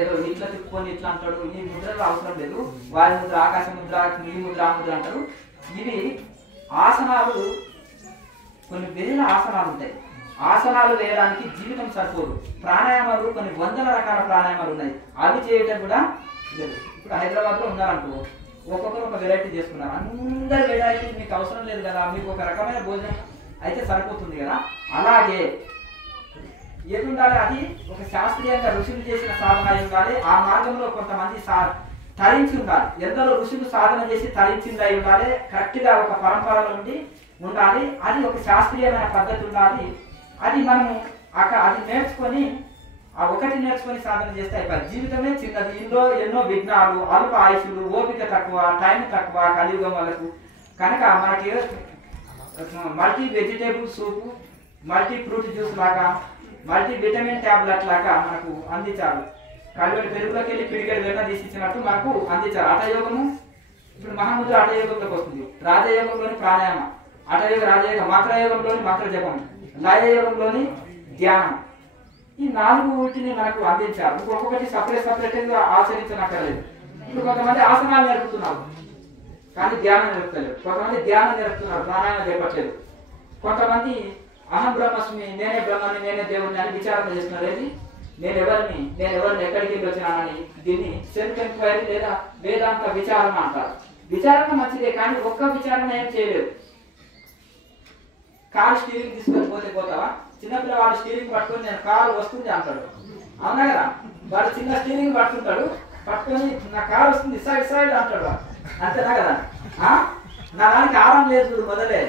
ఏదో ఇట్లా తిప్పుకొని ఇట్లా అంటాడు. ఈ ముద్రలు అవసరం లేదు. వారి ముద్ర, ఆకాశ ముద్ర, ఈ ముద్ర ఆ ముద్ర అంటారు. ఇవి ఆసనాలు, కొన్ని వేల ఆసనాలు ఉంటాయి. ఆసనాలు వేయడానికి జీవితం సరిపోదు. ప్రాణాయామాలు కొన్ని వందల రకాల ప్రాణాయామాలు ఉన్నాయి, అవి చేయటం కూడా లేదు. ఇప్పుడు హైదరాబాద్ లో ఉన్నారనుకో, ఒక్కొక్కరు ఒక వెరైటీ చేసుకున్నారు. అందరి వెరైటీ మీకు అవసరం లేదు కదా, మీకు ఒక రకమైన భోజనం అయితే సరిపోతుంది కదా. అలాగే ఏది ఉండాలి, అది ఒక శాస్త్రీయంగా ఋషులు చేసిన సాధన అయి ఉండాలి. ఆ మార్గంలో కొంతమంది తరించి ఉండాలి. ఎందరో ఋషులు సాధన చేసి తరించింది అయి ఉండాలి. కరెక్ట్ గా ఒక పరంపరలో ఉండి ఉండాలి. అది ఒక శాస్త్రీయమైన పద్ధతి ఉండాలి. అది మనము అది నేర్చుకొని, ఆ ఒకటి నేర్చుకొని సాధన చేస్తే అయిపోయి. జీవితమే చిన్నది, ఇందులో ఎన్నో విఘ్నాలు, అల్ప ఆయుషులు, ఓపిక తక్కువ, టైం తక్కువ కలియుగం వాళ్ళకు. కనుక మనకి మల్టీ వెజిటేబుల్ సూపు, మల్టీ ఫ్రూట్ జ్యూస్ లాగా, మల్టీ విటమిన్ ట్యాబ్లెట్ లాగా మనకు అందించారు. కలివడి పెరుగులోకి వెళ్ళి పిడికెడు వెన్న తీసిచ్చినట్టు మనకు అందించారు. హఠయోగము ఇప్పుడు మహాముద్ర హఠయోగంలోకి వస్తుంది. రాజయోగంలోని ప్రాణాయామ, హఠయోగ రాజయోగ, మకరయోగంలోని మకర జపం, లయయోగంలోని ధ్యానం. ఈ 4 వీటిని మనకు అందించారు. ఒక్కొక్కటి సపరేట్ గా ఆచరించనక్కర్లేదు. ఇప్పుడు కొంతమంది ఆసనాలు నేర్పుతున్నారు కానీ ధ్యానం నేర్పుతలేరు. కొంతమంది ధ్యానం నేర్పుతున్నారు, ప్రాణాయామం చేపట్టలేదు. కొంతమంది అహం బ్రహ్మస్మి, నేనే బ్రహ్మని, నేనే దేవుడిని అని విచారణ చేస్తున్నారు. ఏది నేను ఎవరిని ఎక్కడికి వచ్చినానని. దీన్ని సెల్ఫ్ ఎంక్వైరీ లేదా వేదాంత విచారణ అంటారు. విచారణ మంచిదే కానీ ఒక్క విచారణ ఏం చేయలేదు. కారు స్టీరింగ్ తీసుకొని పోతావా? చిన్నపిల్ల వాడు స్టీరింగ్ పట్టుకొని నేను కారు వస్తుంది అంటాడు, అవునా కదా? వాడు చిన్న స్టీరింగ్ పట్టుకుంటాడు, పట్టుకొని నా కారు వస్తుంది సైడ్ అంటాడు, అంతేనా కదా? నా దానికి ఆరం లేదు చూడు, మొదలే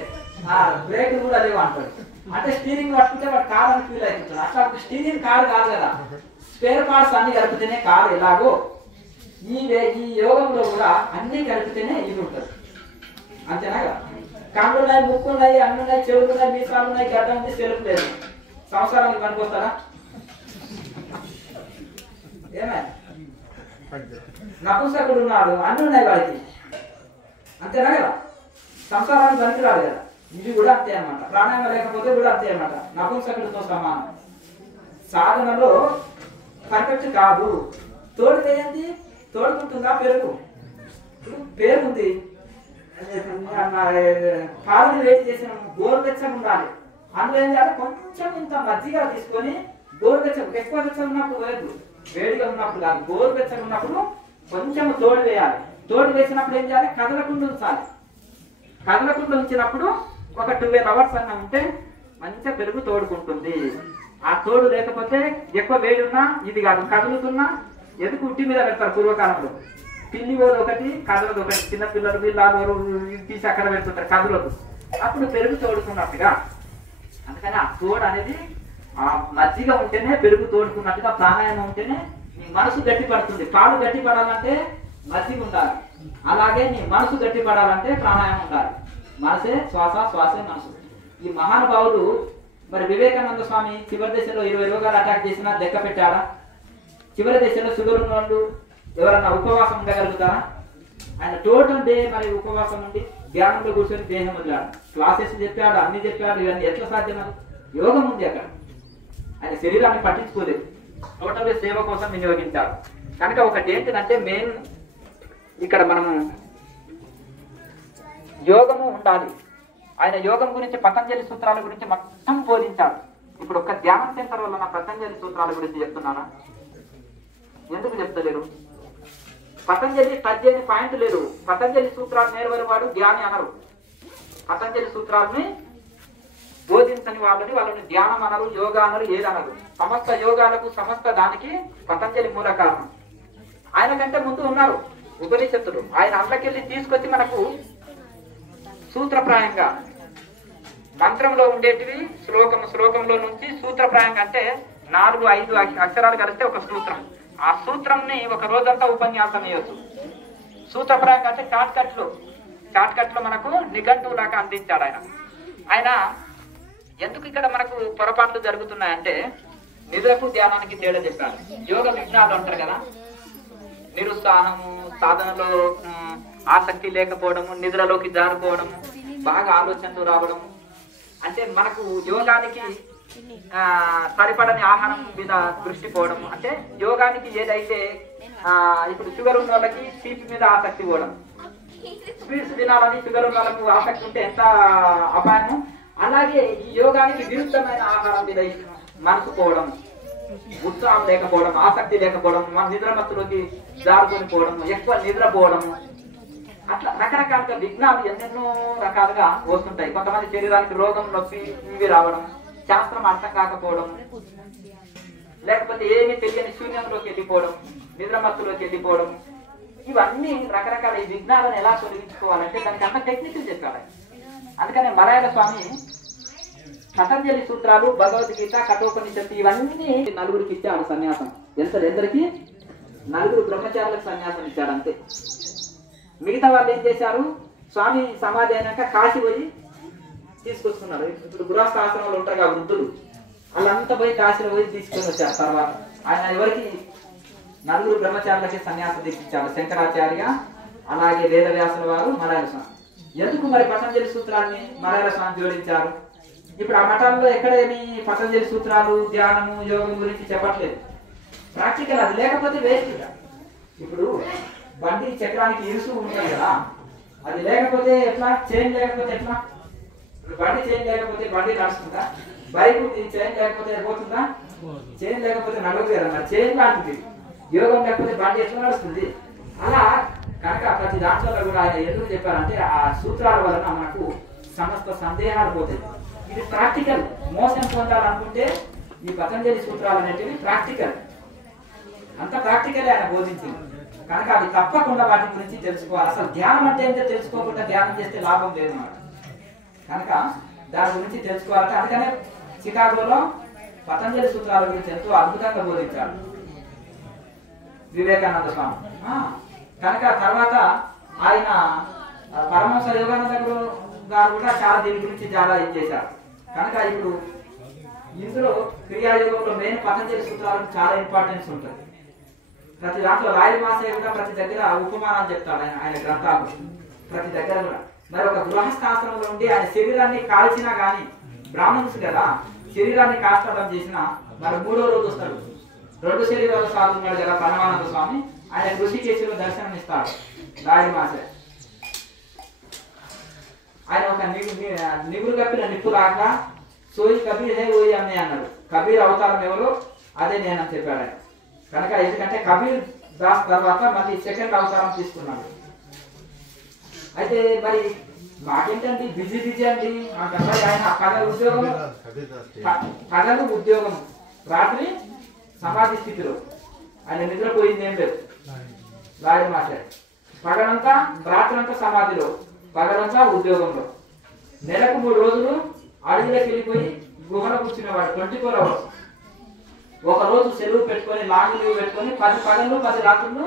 బ్రేక్ కూడా లేవు అంటాడు. అంటే స్టీరింగ్ పట్టుకుంటే వాడు కారు అని ఫీల్ అవుతుంటాడు. అట్లా స్టీరింగ్ కారు కాదు కదా, స్పేర్ పార్ట్స్ అన్ని కలిపితేనే కారు. ఎలాగో ఈ యోగంలో కూడా అన్ని కలిపితేనే ఇది ఉంటుంది, అంతేనా కదా? కళ్ళు ఉన్నాయి, ముక్కు ఉన్నాయి, అన్ని ఉన్నాయి, చెవులు ఉన్నాయి, మీసాలు ఉన్నాయి, గడ్డ ఉంది, సెల్ఫ్ లేదు. సంవత్సరానికి పనికొస్తారా? ఏమే నపుంసకుడు ఉన్నాడు, అన్ని ఉన్నాయి వాడికి, అంతేనా కదా? సంసారానికి పనికిరాదు కదా. ఇది కూడా అంతే అన్నమాట. ప్రాణాయామం లేకపోతే కూడా అంతే అన్నమాట, నపుంసకుడితో సమానం. సాధనలో పర్ఫెక్ట్ కాదు. తోడుకేయండి, తోడుకుంటుందా పెరుగు? పెరుగుంది, పాలను వేడి చేసిన గోరువెచ్చగా ఉండాలి. అందులో ఏం చేయాలి? కొంచెం ఇంత మజ్జిగ తీసుకొని గోరువెచ్చగా, ఎక్కువ వెచ్చగా ఉన్నప్పుడు వేయద్దు, వేడిగా ఉన్నప్పుడు కాదు, గోరువెచ్చగా ఉన్నప్పుడు కొంచెం తోడు వేయాలి. తోడు వేసినప్పుడు ఏం చేయాలి? కదలకుండా ఉంచాలి. కదలకుండా ఉంచినప్పుడు ఒక 12 hours అన్న ఉంటే మంచిగా పెరుగు తోడుకుంటుంది. ఆ తోడు లేకపోతే ఎక్కువ వేడి ఉన్నా ఇది కాదు, కదులుతున్నా ఎందుకు ఉట్టి మీద పెడతారు పూర్వకాలంలో. పిల్లి ఓరు ఒకటి, కదలదు ఒకటి. చిన్నపిల్లలు వీళ్ళు తీసి అక్కడ పెడుతుంటారు, కదలదు. అప్పుడు పెరుగు తోడుకున్నట్టుగా. అందుకని ఆ తోడు అనేది ఆ మజ్జిగ ఉంటేనే పెరుగు తోడుకున్నట్టుగా, ప్రాణాయామం ఉంటేనే నీ మనసు గట్టి పడుతుంది. పాలు గట్టి పడాలంటే మజ్జిగ ఉండాలి, అలాగే నీ మనసు గట్టి పడాలంటే ప్రాణాయామం ఉండాలి. మనసే శ్వాస, శ్వాసే మనసు. ఈ మహానుభావులు మరి వివేకానంద స్వామి చివరి దశలో 20 రోగాలు అటాక్ చేసినా లెక్క పెట్టాడా? చివరి దశలో షుగర్ ఉన్న వాళ్ళు ఎవరన్నా ఉపవాసం ఉండగలుగుతారా? ఆయన టోటల్ డే మరి ఉపవాసం ఉండి ధ్యానంలో కూర్చొని దేహం వదిలాడు. క్లాసెస్ చెప్పాడు, అన్ని చెప్పాడు. ఇవన్నీ ఎట్లా సాధ్యమని? యోగం ఉంది అక్కడ. ఆయన శరీరాన్ని పట్టించుకోలేదు, టోటల్ సేవ కోసం వినియోగించాడు. కనుక ఒకటి ఏంటిదంటే మెయిన్ ఇక్కడ మనము యోగము ఉండాలి. ఆయన యోగం గురించి పతంజలి సూత్రాల గురించి మొత్తం బోధించాడు. ఇప్పుడు ఒక ధ్యానం సెంటర్ వల్ల నా పతంజలి సూత్రాల గురించి చెప్తున్నానా? ఎందుకు చెప్తలేరు? పతంజలి టచ్ చేయని పాయింట్ లేదు. పతంజలి సూత్రాలు నేర్వని వాడు ధ్యాని అనరు. పతంజలి సూత్రాలని బోధించని వాళ్ళని ధ్యానం అనరు, యోగా అనరు, ఏదనరు. సమస్త యోగాలకు, సమస్త దానికి పతంజలి మూల కారణం. ఆయన కంటే ముందు ఉన్నారు ఉపనిషత్తులు. ఆయన అందుకెళ్ళి తీసుకొచ్చి మనకు సూత్రప్రాయంగా మంత్రంలో ఉండేటివి శ్లోకంలో నుంచి సూత్రప్రాయంగా, అంటే 4-5 అక్షరాలు కలిస్తే ఒక సూత్రం. ఆ సూత్రంని ఒక రోజంతా ఉపన్యాసం చేయొచ్చు. సూత్రప్రాయంగా అంటే షార్ట్ కట్ లో మనకు నిఘంటువు లాగా అందించాడు ఆయన. ఎందుకు ఇక్కడ మనకు పొరపాట్లు జరుగుతున్నాయంటే నిద్రకు ధ్యానానికి తేడా చెప్పాడు. యోగ విఘ్నాలు అంటారు కదా, నిరుత్సాహము, సాధనలో ఆసక్తి లేకపోవడము, నిద్రలోకి జారుకోవడము, బాగా ఆలోచనలు రావడము. అంటే మనకు యోగానికి సరిపడని ఆహారం మీద దృష్టి పోవడము. అంటే యోగానికి ఏదైతే ఇప్పుడు షుగర్ ఉన్న వాళ్ళకి తీపి మీద ఆసక్తి పోవడం, స్వీట్స్ తినాలని షుగర్ ఉన్న వాళ్ళకు ఆసక్తి ఉంటే ఎంత అపాయము. అలాగే ఈ యోగానికి విరుద్ధమైన ఆహారం మీద మనసు పోవడం, ఉత్సాహం లేకపోవడం, ఆసక్తి లేకపోవడం, మన నిద్రమత్తులోకి జారుకొని పోవడం, ఎక్కువ నిద్రపోవడము, అట్లా రకరకాలుగా విఘ్నాలు ఎన్నెన్నో రకాలుగా వస్తుంటాయి. కొంతమంది శరీరానికి రోగం, నొప్పి ఇవి రావడం, శాస్త్రం అర్థం కాకపోవడం, లేకపోతే ఏమీ తెలియని శూన్యంలోకి వెళ్ళిపోవడం, నిద్రమత్తులోకి వెళ్ళిపోవడం, ఇవన్నీ రకరకాల ఈ విఘ్నాలను ఎలా తొలగించుకోవాలంటే దానికి అంత టెక్నికల్ చెప్పాలి. అందుకనే మలయాళ స్వామి పతంజలి సూత్రాలు, భగవద్గీత, కఠోపనిషత్తు ఇవన్నీ 4 ఇచ్చాడు సన్యాసం. ఎందరికి? 4 బ్రహ్మచారులకు సన్యాసం ఇచ్చాడు అంతే. మిగతా వాళ్ళు ఏం చేశారు? స్వామి సమాధి అయినాక కాశీ పోయి తీసుకొస్తున్నారు. ఇప్పుడు గృహస్థ ఆశ్రమంలో ఉంటారు కదా వృద్ధులు, వాళ్ళంతా పోయి కాశీలో పోయి తీసుకొని వచ్చారు. తర్వాత ఆయన ఎవరికి? 4 బ్రహ్మచారులకి సన్యాసం దీక్షించారు. శంకరాచార్య, అలాగే వేదవ్యాసుల వారు, మలయాళ స్వామి. ఎందుకు మరి పతంజలి సూత్రాన్ని మలయాళ స్వామి జోడించారు? ఇప్పుడు ఆ మఠాల్లో ఎక్కడేమి పతంజలి సూత్రాలు ధ్యానము యోగం గురించి చెప్పట్లేదు. ప్రాక్టికల్ అది లేకపోతే వేస్ట్. ఇప్పుడు బండి చక్రానికి ఇరుసు ఉంటుంది కదా, అది లేకపోతే ఎట్లా? చైన్ లేకపోతే ఎట్లా? ఇప్పుడు బండి చైన్ లేకపోతే బండి నడుస్తుందా? బైక్ చైన్ లేకపోతే పోతుందా? చైన్ లేకపోతే నడవలేరు అన్నారు. చైన్ లాంటిది. యోగం లేకపోతే బండి ఎట్లా నడుస్తుంది? అలా కనుక ప్రతి దాంట్లో కూడా ఆయన ఎందుకు చెప్పారంటే ఆ సూత్రాల వలన మనకు సమస్త సందేహాలు పోతాయి. ఇది ప్రాక్టికల్. మోసం పొందాలనుకుంటే ఈ పతంజలి సూత్రాలు అనేటివి ప్రాక్టికల్. అంత ప్రాక్టికల్ ఆయన బోధించింది కనుక అవి తప్పకుండా వాటి గురించి తెలుసుకోవాలి. అసలు ధ్యానం అంటే ఏంటో తెలుసుకోకుండా ధ్యానం చేస్తే లాభం లేదు అన్నమాట. కనుక దాని గురించి తెలుసుకోవాలంటే అందుకనే చికాగోలో పతంజలి సూత్రాల గురించి ఎంతో అద్భుతంగా బోధించాడు వివేకానంద స్వామి. కనుక తర్వాత ఆయన పరమహంస యోగానంద గారు కూడా చాలా దీని గురించి చాలా ఇది చేశారు. కనుక ఇప్పుడు ఇందులో క్రియాయోగంలో మెయిన్ పతంజలి సూత్రాలకు చాలా ఇంపార్టెన్స్ ఉంటుంది. ప్రతి దాంట్లో రాయల మాసయ్య కూడా ప్రతి దగ్గర ఉపమానాలు చెప్తాడు ఆయన గ్రంథాలు ప్రతి దగ్గర కూడా. మరి ఒక గృహస్థాశ్రమంలో ఉండి ఆయన శరీరాన్ని కాల్చినా గానీ బ్రాహ్మణ్స్ కదా, శరీరాన్ని కాష్టం చేసినా మరి 3వ రోజు వస్తాడు. 2 శరీరాల సాధు ఉన్నాడు కదా పరమానంద స్వామి, ఆయన ఋషికేశులో దర్శనం ఇస్తాడు రాయల మాసయ్య. ఆయన ఒక నిగురు కప్పిన నిప్పు రాక సోయి కబీర్ హే ఓయి అన్నీ అన్నాడు. కబీర్ అవతారం ఎవరో అదే నేనని చెప్పాడు ఆయన. కనుక ఎందుకంటే కబీర్ దాస్ తర్వాత మళ్ళీ సెకండ్ అవతారం తీసుకున్నాడు. అయితే మరి మాకేంటండి బిజీ అండి అంటారు. ఆయన పగలు ఉద్యోగం, రాత్రి సమాధి స్థితిలో ఆయన నిద్రపోయింది ఏం లేదు. లాయర్ మాట్లాడు పగలంతా రాత్రంతా సమాధిలో, పగలంతా ఉద్యోగంలో. నెలకు 3 రోజులు అడవిలోకి వెళ్ళిపోయి గుహలో కూర్చునేవాడు 24 hours. ఒక రోజు సెలవు పెట్టుకొని లాంగ్ లీవ్ పెట్టుకొని 10 పగళ్ళు 10 రాత్రులు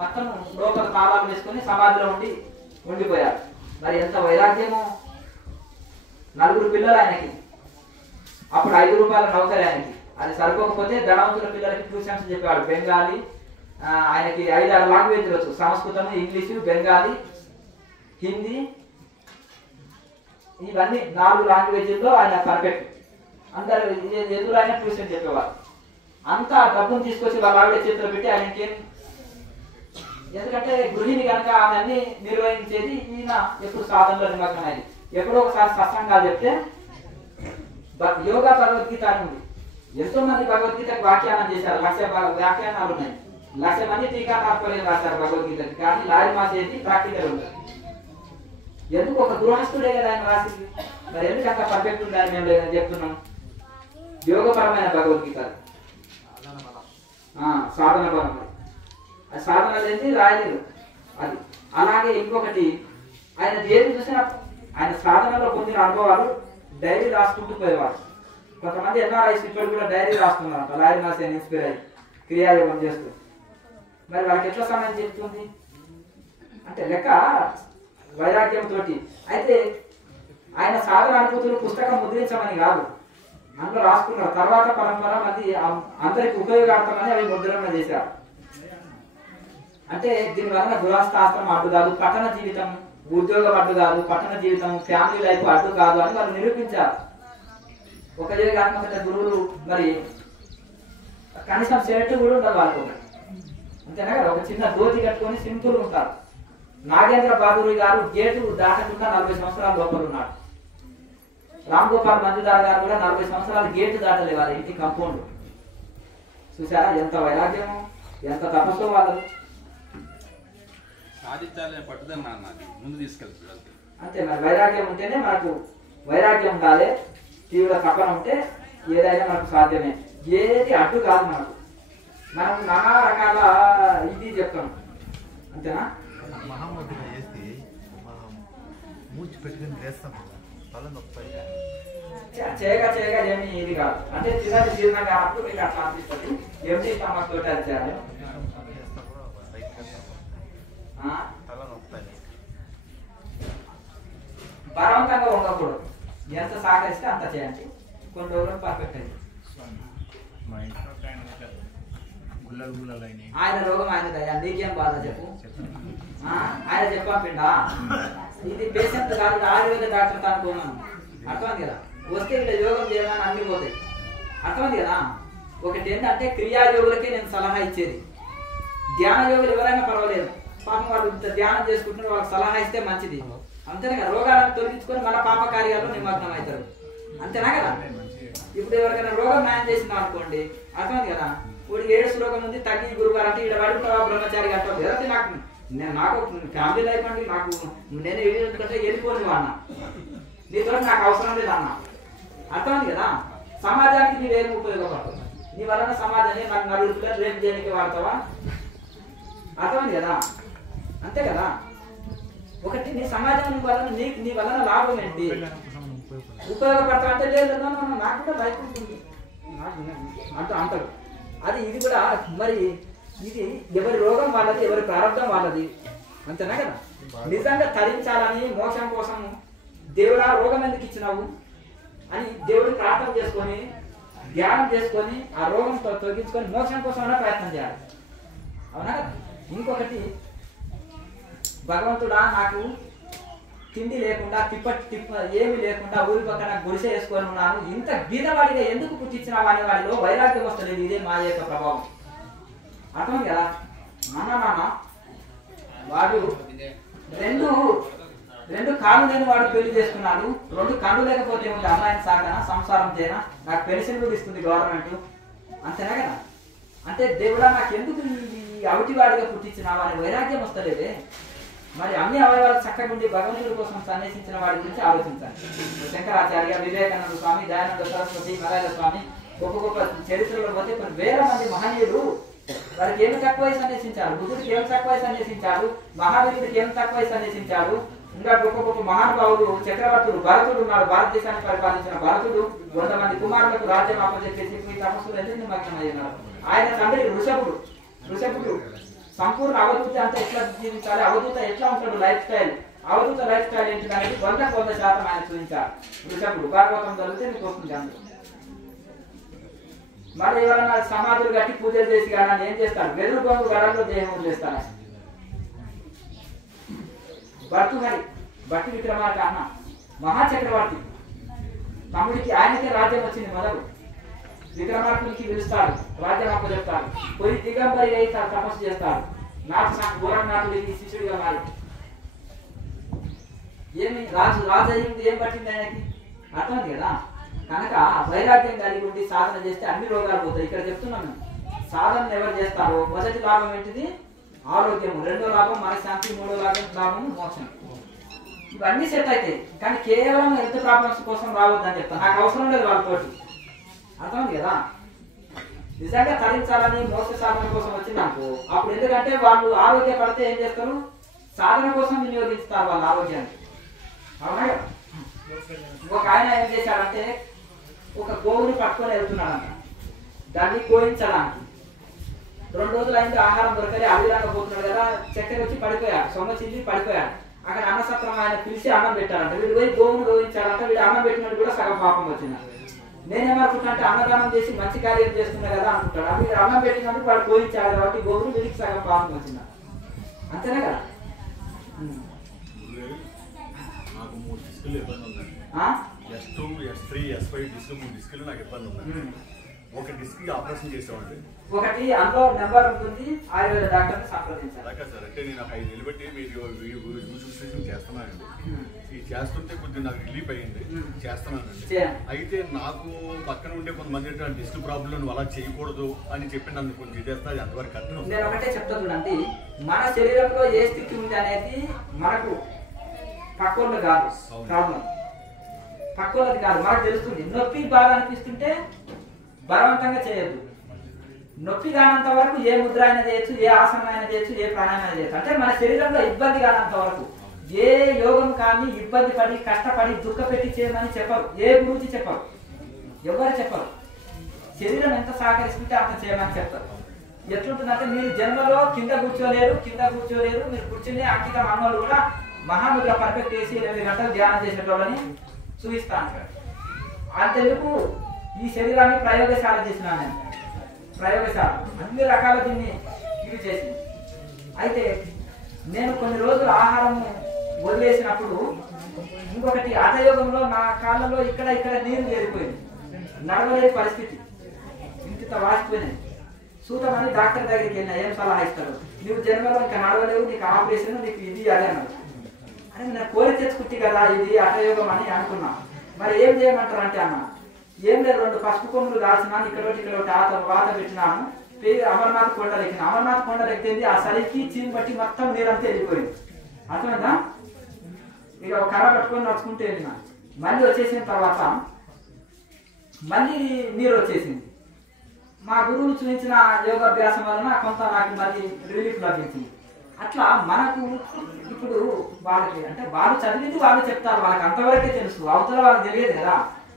మొత్తం లోపల తాళాలు వేసుకొని సమాధిలో ఉండిపోయారు. మరి ఎంత వైరాగ్యము! 4 పిల్లలు ఆయనకి, అప్పుడు 5 రూపాయల నౌకరి ఆయనకి. అది సరిపోకపోతే ధనవంతుల పిల్లలకి ట్యూషన్స్ చెప్పాడు. బెంగాలీ, ఆయనకి 5-6 లాంగ్వేజ్లు వచ్చు. సంస్కృతం, ఇంగ్లీషు, బెంగాలీ, హిందీ, ఇవన్నీ 4 లాంగ్వేజ్ల్లో ఆయన పర్ఫెక్ట్. అందరు ఎదురు ఆయన ట్యూషన్ చెప్పేవారు. అంతా డబ్బును తీసుకొచ్చి వాళ్ళ ఆవిడ చేతిలో పెట్టి ఆయనకి, ఎందుకంటే గృహిణి కనుక ఆమె అన్ని నిర్వహించేది, ఈయన ఎప్పుడు సాధనలో నిమగ్నమైంది. ఎప్పుడో ఒకసారి సత్సంగాలు చెప్తే యోగా భగవద్గీత అని ఉంది. ఎంతో మంది భగవద్గీతకు వ్యాఖ్యానం చేశారు. 1,00,000 వ్యాఖ్యానాలు ఉన్నాయి. 1,00,000 మంది టీకా తాత్పర్యం రాశారు భగవద్గీతకి. కానీ లారీ మాసేది ప్రాక్టికల్ ఉంటుంది. ఎందుకు? ఒక గృహస్థుడే కదా ఆయన రాసింది. మరి ఎందుకు అంత పర్ఫెక్ట్ ఉందని మేము చెప్తున్నాం. యోగపరమైన భగవద్గీత, సాధన బలం. అది సాధన అనేది రాయలేదు అది. అలాగే ఇంకొకటి ఆయన దేని చూసిన ఆయన సాధనలో పొందిన అనుభవాలు డైరీ రాసుకుంటూ పోయేవారు. కొంతమంది ఎన్ఆర్ఐస్ ఇప్పుడు కూడా డైరీ రాస్తున్నారు లారీ మాసేని ఇన్స్పైర్ అయ్యి క్రియాయోగం చేస్తూ. మరి వాళ్ళకి ఎట్లా సమయం చెప్తుంది అంటే లెక్క వైరాగ్యంతో. అయితే ఆయన సాధన అనుభూతులు పుస్తకం ముద్రించమని కాదు, అందులో రాసుకున్నారు. తర్వాత పరంపర అది అందరికి ఉపయోగార్థమని అవి ముద్రణ చేశారు. అంటే దీనివల్ల గృహస్థాశ్రమం అడ్డు కాదు, పట్టణ జీవితం, ఉద్యోగం అడ్డు కాదు, పట్టణ జీవితం, ఫ్యామిలీ లైఫ్ అడ్డు కాదు అని వాళ్ళు నిరూపించారు. ఒక యోగాత్మక గురువులు మరి కనీసం షర్ట్ కూడా ఉండదు వాళ్ళకు, అంతేనా కదా. ఒక చిన్న ధోతి కట్టుకొని సింపుల్ ఉంటారు. నాగేంద్ర బహదూరి గారు గేటు దాటకుండా 40 సంవత్సరాల లోపల ఉన్నాడు. రామ్ గోపాల్ మంజుదార్ గారు కూడా 40 సంవత్సరాలు గేటు దాటలే వాళ్ళ ఇంటి కంపౌండ్. చూసారా ఎంత వైరాగ్యము, ఎంత తపస్సు వాళ్ళు. సాధించాలని పట్టుదల ముందు తీసుకెళ్తారు అంతే. మరి వైరాగ్యం ఉంటేనే మనకు, వైరాగ్యం ఉండాలి, తీవ్ర తపన ఉంటే ఏదైనా మనకు సాధ్యమే. ఏది అడ్డు కాదు మనకు. మనం నానా రకాల ఇది చెప్తాం, అంతేనా. మహామద్దుగా చేసి మనం మూచి పెట్టుకుని వేస్తాం కదా, తల నొప్పి చేయగా ఏమి ఇది కాదు. అంటే తిన్నది జీర్ణం కానప్పుడు మీకు అట్లా అనిపిస్తుంది. ఎంటీ స్టమక్ తోటి అది చేయాలి. తల నొప్పి బలవంతంగా ఉండకూడదు. ఎంత సహకరిస్తే అంత చేయండి. కొన్ని రోజులు పర్ఫెక్ట్ అయింది. ఆయన రోగం ఆయనదయ్యా, నీకేం బాధ చెప్పు. ఆయన చెప్పంపిండా ఇది పేషెంట్ కాదు, ఆయుర్వేద డాక్టర్ అనుకున్నాను. అర్థమైంది కదా. వస్తే ఇట్లా యోగం చేయమని అన్ని పోతాయి. అర్థమైంది కదా. ఒకటి ఏంటంటే క్రియాయోగులకే నేను సలహా ఇచ్చేది. ధ్యాన యోగులు ఎవరైనా పర్వాలేదు, పాపం వాళ్ళు ఇంత ధ్యానం చేసుకుంటున్నారు, వాళ్ళకి సలహా ఇస్తే మంచిది. అంతేనా కదా. రోగాలను తొలగించుకొని మన పాప కార్యాల్లో నిమగ్నం అవుతారు. అంతేనా కదా. ఇప్పుడు ఎవరికైనా రోగం న్యాయం చేసిందా అనుకోండి, అర్థమైంది కదా. ఇప్పుడు ఏడుసు రోగం ఉంది, తగ్గి గురుగారు అంటే ఇక్కడ పడుకుంటావా బ్రహ్మచారి అంటావు. ఎవరైతే నాకు ఫ్యామిలీ లైఫ్ అండి, నాకు నేను ఎందుకంటే వెళ్ళిపోను అన్న, నీతో నాకు అవసరం లేదు అన్న. అర్థమైంది కదా. సమాజానికి నీవేం ఉపయోగపడతావు, నీ వలన సమాజాన్ని నాకు నలుగురు పిల్లలు రేపు చేయడానికి వాడతావా. అర్థమైంది కదా. అంతే కదా. ఒకటి నీ సమాజం వలన నీ వలన లాభం ఏంటి, ఉపయోగపడతా అంటే లేదు నాకు కూడా లైఫ్ ఉంటుంది అంటారు. అది ఇది కూడా మరి ఇది ఎవరి రోగం వాళ్ళది, ఎవరి ప్రారంభం వాళ్ళది. అంతేనా కదా. నిజంగా తరించాలని మోక్షం కోసం దేవుడా రోగం ఎందుకు ఇచ్చినావు అని దేవుడికి ప్రార్థన చేసుకొని ధ్యానం చేసుకొని ఆ రోగంతో తొలగించుకొని మోక్షం కోసం అయినా ప్రయత్నం చేయాలి. అవునా కదా. ఇంకొకటి, భగవంతుడా నాకు తిండి లేకుండా తిప్ప ఏమి లేకుండా ఊరి పక్కన గుడిసె వేసుకొని ఉన్నాను, ఇంత బీదవాడిగా ఎందుకు పుట్టించినావా అనే వాడిలో వైరాగ్యం వస్తలేదు. ఇదే మా యొక్క ప్రభావం. అర్థం కదా. నాన్న వాడు రెండు కాళ్ళు లేని వాడు పెళ్లి చేసుకున్నాడు, 2 కళ్ళు లేకపోతే ఏముంది, అమ్మాయిని సాగనా సంసారం చేయనా, నాకు పెన్షన్ కూడా ఇస్తుంది గవర్నమెంట్. అంతేనా కదా. అంటే దేవుడా నాకు ఎందుకు ఈ అవిటివాడిగా పుట్టించినావా అనే వైరాగ్యం వస్తలేదే. మరి అన్ని అవయవాలు చక్కగా ఉండి భగవంతుడి కోసం సన్నిహించిన వాడి గురించి ఆలోచించాలి. శంకరాచార్య, వివేకానంద స్వామి, దయానంద సరస్వతి, నారాయణ స్వామి, గొప్ప చరిత్రలో పోతే కొన్ని వేల మంది మహనీయులు వారికి ఏమి తక్కువ సన్నిహించారు, బుద్ధుడికి ఏమి తక్కువ సన్నిహించారు, మహావీరుడికి ఏమి తక్కువ సన్నిహించారు. ఇంకా గొప్ప మహానుభావులు చక్రవర్తులు, భరతుడు ఉన్నాడు, భారతదేశాన్ని పరిపాలించిన భరతుడు 100 మంది కుమారులకు రాజ్యం అప్పచెప్పేసి మీ తపస్సులు ఎందుకు నిమగ్నమయ్యున్నారు. ఆయన తండ్రి ఋషభుడు సంపూర్ణ అవధూత అంతా ఎట్లా జీవించాలి, అవధూత ఎట్లా ఉంటాడు లైఫ్ స్టైల్, అవధూత లైఫ్ స్టైల్ ఏంటి అనేది 100% ఆయన చూపించారు ఋషభుడు. భాగవతం చదివితే మీకు వస్తుంది అందులో. మరి ఎవరైనా సమాధులు కట్టి పూజలు చేసి కానీ ఏం చేస్తాడు, వెదురు బొంగు గడంలో దేహం చేస్తాడు. భట్టి విక్రమార్క అన్న మహాచక్రవర్తి తమ్ముడికి ఆయనకే రాజ్యం వచ్చింది మొదలు. విక్రమార్కునికి పిలుస్తాడు, రాజ్యం అప్పచెప్తాడు, పోయి దిగంబరి అయి తపస్సు చేస్తాడు. ఘోరనాథుడికి శిష్యుడిగా మారి ఏమి రాజు అయింది, ఏం పట్టింది ఆయనకి. అర్థమైంది కదా. కనుక వైరాగ్యం కలిగి ఉండి సాధన చేస్తే అన్ని రోగాలు పోతాయి. ఇక్కడ చెప్తున్నాను, సాధన ఎవరు చేస్తారో మొదటి లాభం ఏంటిది ఆరోగ్యం, 2వ లాభం మనశ్శాంతి, 3వ లాభం మోక్షం. ఇవన్నీ సెట్ అవుతాయి. కానీ కేవలం హెల్త్ ప్రాబ్లమ్స్ కోసం రావద్దని చెప్తాను. నాకు అవసరం లేదు వాళ్ళతోటి. అర్థమైంది కదా. నిజంగా తరించాలని మోక్ష సాధన కోసం వచ్చిందనుకో, అప్పుడు ఎందుకంటే వాళ్ళు ఆరోగ్యపడితే ఏం చేస్తారు, సాధన కోసం వినియోగిస్తారు వాళ్ళ ఆరోగ్యాన్ని. అవునా. ఒక ఆయన ఏం చేశాడంటే ఒక గోవుని పట్టుకొని వెళ్తున్నాడంట, దాన్ని కోయించడానికి. 2 రోజులు అయింది, ఆహారం దొరకలే, అవిలాగా పోతున్నాడు కదా, చక్కెర వచ్చి పడిపోయాడు, సొమ్మ చిల్లి పడిపోయాడు. అక్కడ అన్నసత్రం ఆయన పిలిచి అన్నం పెట్టాడంట. వీడు పోయి గోవును గోవించాడంట. వీడు అన్నం పెట్టినట్టు కూడా సగం పాపం వచ్చింది. నేనేమనుకుంటా అంటే అన్నదానం చేసి మంచి కార్యం చేస్తున్నా కదా అనుకుంటాడు. వీడు అన్నం పెట్టినప్పుడు వాడు గోవించాడు కాబట్టి గోవును వీడికి సగం పాపం వచ్చింది. అంతేనా కదా. నాకు 3 డిస్కులు ఇబ్బంది ఉందండి. S2, S3, S5 డిస్కులు 3 డిస్కులు నాకు ఇబ్బంది ఉంది. ఒక డిస్క్ ఆపరేషన్ చేసామండి. ఒకటి అందులో నెంబర్ ఉంటుంది, ఆయుర్వేద డాక్టర్ని సంప్రదించాలి. అలాగే సార్. అంటే నేను 5 ఏళ్ళు బట్టి మీరు చేస్తున్నానండి. ఇది చేస్తుంటే కొద్దిగా నాకు రిలీఫ్ అయ్యింది, చేస్తున్నానండి. అయితే నాకు పక్కన ఉండే కొంతమంది డిస్క్ ప్రాబ్లం అలా చేయకూడదు అని చెప్పి నన్ను కొంచెం చేస్తే అది అంతవరకు కరెక్ట్. నేను ఒకటే చెప్తా చూడండి, మన శరీరంలో ఏ స్థితి ఉంది అనేది మనకు పక్కోళ్ళు కాదు ప్రాబ్లం, పక్కోళ్ళది కాదు, మనకు తెలుస్తుంది. నొప్పి బాధ అనిపిస్తుంటే బలవంతంగా చేయొద్దు. నొప్పి కానంత వరకు ఏ ముద్ర అయినా చేయొచ్చు, ఏ ఆసనం అయినా చేయొచ్చు, ఏ ప్రాణాయామం అయినా చేయొచ్చు. అంటే మన శరీరంలో ఇబ్బంది కానంత వరకు ఏ యోగం కానీ ఇబ్బంది పడి కష్టపడి దుఃఖపెట్టి చేయమని చెప్పరు, ఏ గురించి చెప్పరు, ఎవరు చెప్పరు. శరీరం ఎంత సహకరిస్తుంటే అంత చేయమని చెప్తారు. ఎట్లుంటుందంటే మీరు జన్మలో కింద కూర్చోలేరు, మీరు కూర్చుని అంకితం అన్నోళ్ళు కూడా మహాముద్ర పర్ఫెక్ట్ చేసి 8 గంటలు ధ్యానం చేసేటోళ్ళని చూపిస్తా అంటారు. అంతెందుకు ఈ శరీరాన్ని ప్రయోగశాల చేసినా నేను, ప్రయోగశాల అన్ని రకాల దీన్ని యూజ్ చేసింది. అయితే నేను కొన్ని రోజులు ఆహారం వదిలేసినప్పుడు ఇంకొకటి హఠయోగంలో నా కాళ్ళలో ఇక్కడ నీరు చేరిపోయింది, నడవలేని పరిస్థితి, ఇంత వాసిపోయినాయి. సూతమని డాక్టర్ దగ్గరికి వెళ్ళినా ఏం సలహా ఇస్తాడు, నువ్వు జన్మలో ఇంకా నడవలేవు, నీకు ఆపరేషన్, నీకు ఇది అది అన్నాడు. అని నేను కోరి తెచ్చుకుంటే కదా ఇది హఠయోగం అని అనుకున్నా. మరి ఏం చేయమంటారు అంటే అన్న, ఏం లేదు, 2 పసుపు కొమ్ములు కాల్చినాను, ఇక్కడ వాత పెట్టినాను, అమర్నాథ్ కొండలు ఎక్కిన. అమర్నాథ్ కొండలు ఎక్కింది, ఆ సరికి చీమ్ బట్టి మొత్తం నీరంతా వెళ్ళిపోయింది. అర్థమైందా? ఇక ఒక కర్ర పట్టుకొని నడుచుకుంటూ వెళ్ళినా. మళ్ళీ వచ్చేసిన తర్వాత మళ్ళీ నీరు వచ్చేసింది. మా గురువులు చూపించిన యోగాభ్యాసం వలన కొంత నాకు మళ్ళీ రిలీఫ్ లభించింది. అట్లా మనకు ఇప్పుడు వాళ్ళకి అంటే వాళ్ళు చదివింది వాళ్ళు చెప్తారు, వాళ్ళకి అంతవరకే తెలుసు, అవతల వాళ్ళకి తెలియదు కదా.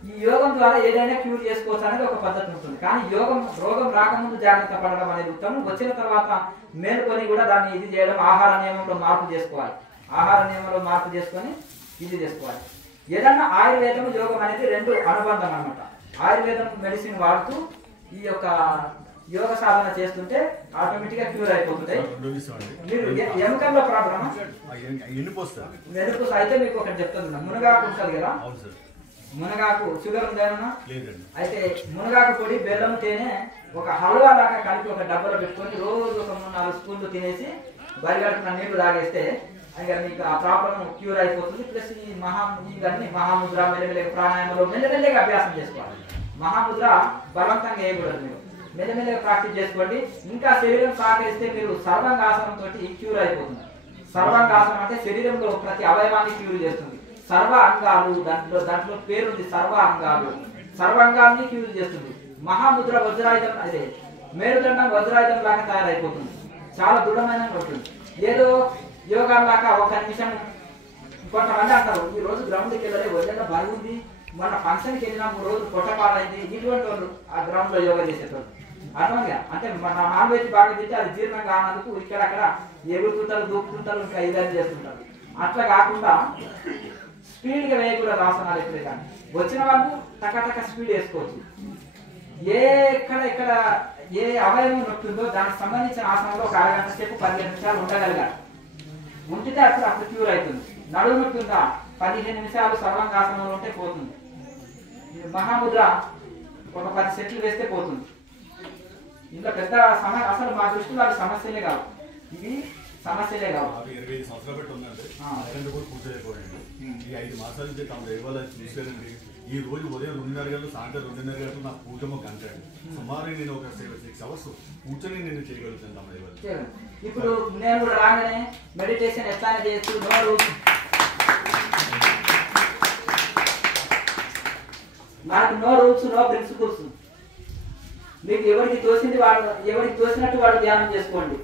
ఈ యోగం ద్వారా ఏదైనా క్యూర్ చేసుకోవచ్చు అనేది ఒక పద్ధతి ఉంటుంది. కానీ రోగం రాకముందు జాగ్రత్త పడడం అనేది ఉత్తమం. వచ్చిన తర్వాత మేలుకొని కూడా దాన్ని ఇది చేయడం, ఆహార నియమంలో మార్పు చేసుకోవాలి. ఆహార నియమంలో మార్పు చేసుకొని ఇది చేసుకోవాలి. ఏదన్నా ఆయుర్వేదం యోగం అనేది 2 అనుబంధం అన్నమాట. ఆయుర్వేదం మెడిసిన్ వాడుతూ ఈ యొక్క యోగ సాధన చేస్తుంటే ఆటోమేటిక్ గా క్యూర్ అయిపోతుంది. మీరు ఎముకల్లో ప్రాబ్లమ్ వెనుపు అయితే మీకు ఒకటి చెప్తుంది, మునగాకు ఉంటుంది కదా, మునగాకు షుగర్ ఉందేమన్నా, అయితే మునగాకు పొడి, బెల్లం, తేనె ఒక హల్వా లాగా కలిపి ఒక డబ్బాలో పెట్టుకొని రోజు ఒక 3-4 స్పూన్లు తినేసి బరిగడుపున నీళ్లు తాగేస్తే ఇక మీకు ఆ ప్రాబ్లం క్యూర్ అయిపోతుంది. ప్లస్ ఇవన్నీ మహాముద్ర, మెల్లమెల్లగా ప్రాణాయామంలో మెల్లమెల్లగా అభ్యాసం చేసుకోవాలి. మహాముద్ర బలవంతంగా వేయకూడదు, మీరు మెల్లమెల్లగా ప్రాక్టీస్ చేసుకోండి. ఇంకా శరీరం సహకరిస్తే మీరు సర్వాంగాసనం తోటి క్యూర్ అయిపోతుంది. సర్వాంగాసనం అంటే శరీరంలో ప్రతి అవయవాన్ని క్యూర్ చేస్తుంది. సర్వ అంగాలు దాంట్లో పేరుంది, సర్వ అంగాలు, సర్వాంగాల్ని క్యూర్ చేస్తుంది. మహాముద్ర వజ్రాయుధం, అదే మేరుదండం వజ్రాయుధం లాగా తయారైపోతుంది, చాలా దృఢమైన ఉంటుంది. ఏదో యోగాలాగా 1 నిమిషం, కొంతమంది అంటారు ఈ రోజు గ్రౌండ్కి వెళ్ళలే, వదిలేదా బాగుంది, మన ఫంక్షన్కి వెళ్ళినా 3 రోజులు పొట్టపాలైంది, ఇటువంటి వాళ్ళు ఆ గ్రౌండ్ లో యోగా చేసేటోళ్ళు. అర్థంగా అంటే మన నాన్ వెజ్ బాగా తింటే అది జీర్ణం కానందుకు ఇక్కడక్కడ ఎగురుతుంటారు, దూకుతుంటారు, ఇంకా ఇదని చేస్తుంటారు. అట్లా కాకుండా స్పీడ్ గా వేయకూడదు ఆసనాలు. ఎప్పుడే కానీ వచ్చిన వాళ్ళు టకటక స్పీడ్ వేసుకోవచ్చు. ఎక్కడ ఏ అవయవం నొప్పిందో దానికి సంబంధించిన ఆసనంలో ఒక అరగంట సేపు 15 నిమిషాలు ఉండగలగాలి. ఉంచితే అప్పుడు క్యూర్ అవుతుంది. నడుము నొప్పి ఉందా, 15 నిమిషాలు సర్వాంగాసనంలో ఉంటే పోతుంది. మహాముద్ర ఒక 10 సెట్లు వేస్తే పోతుంది. ఇంకా పెద్ద అసలు మా దృష్టిలో అవి సమస్యలే కావు, ఇవి సమస్యలే కావు. 25 సంవత్సరాలు పెట్టి ఉందండి, కూడా పూర్తయిపోయింది. ఈ 5 మాసాల నుంచి తమ దైవాలు చూసారండి. ఈ రోజు ఉదయం 2:30 గంటలు, సాయంత్రం 2:30 గంటలు నాకు పూజమో గంట అండి. సుమారు నేను ఒక 6 అవర్స్ కూర్చొని నేను చేయగలుగుతాను తమ దైవాలు. ఇప్పుడు నేను కూడా రాగానే మెడిటేషన్ ఎట్లా చేయొచ్చు, నాకు నో రూల్స్ నో ప్రిన్సిపల్స్. మీకు ఎవరికి తోసినట్టు వాళ్ళు ధ్యానం చేసుకోండి,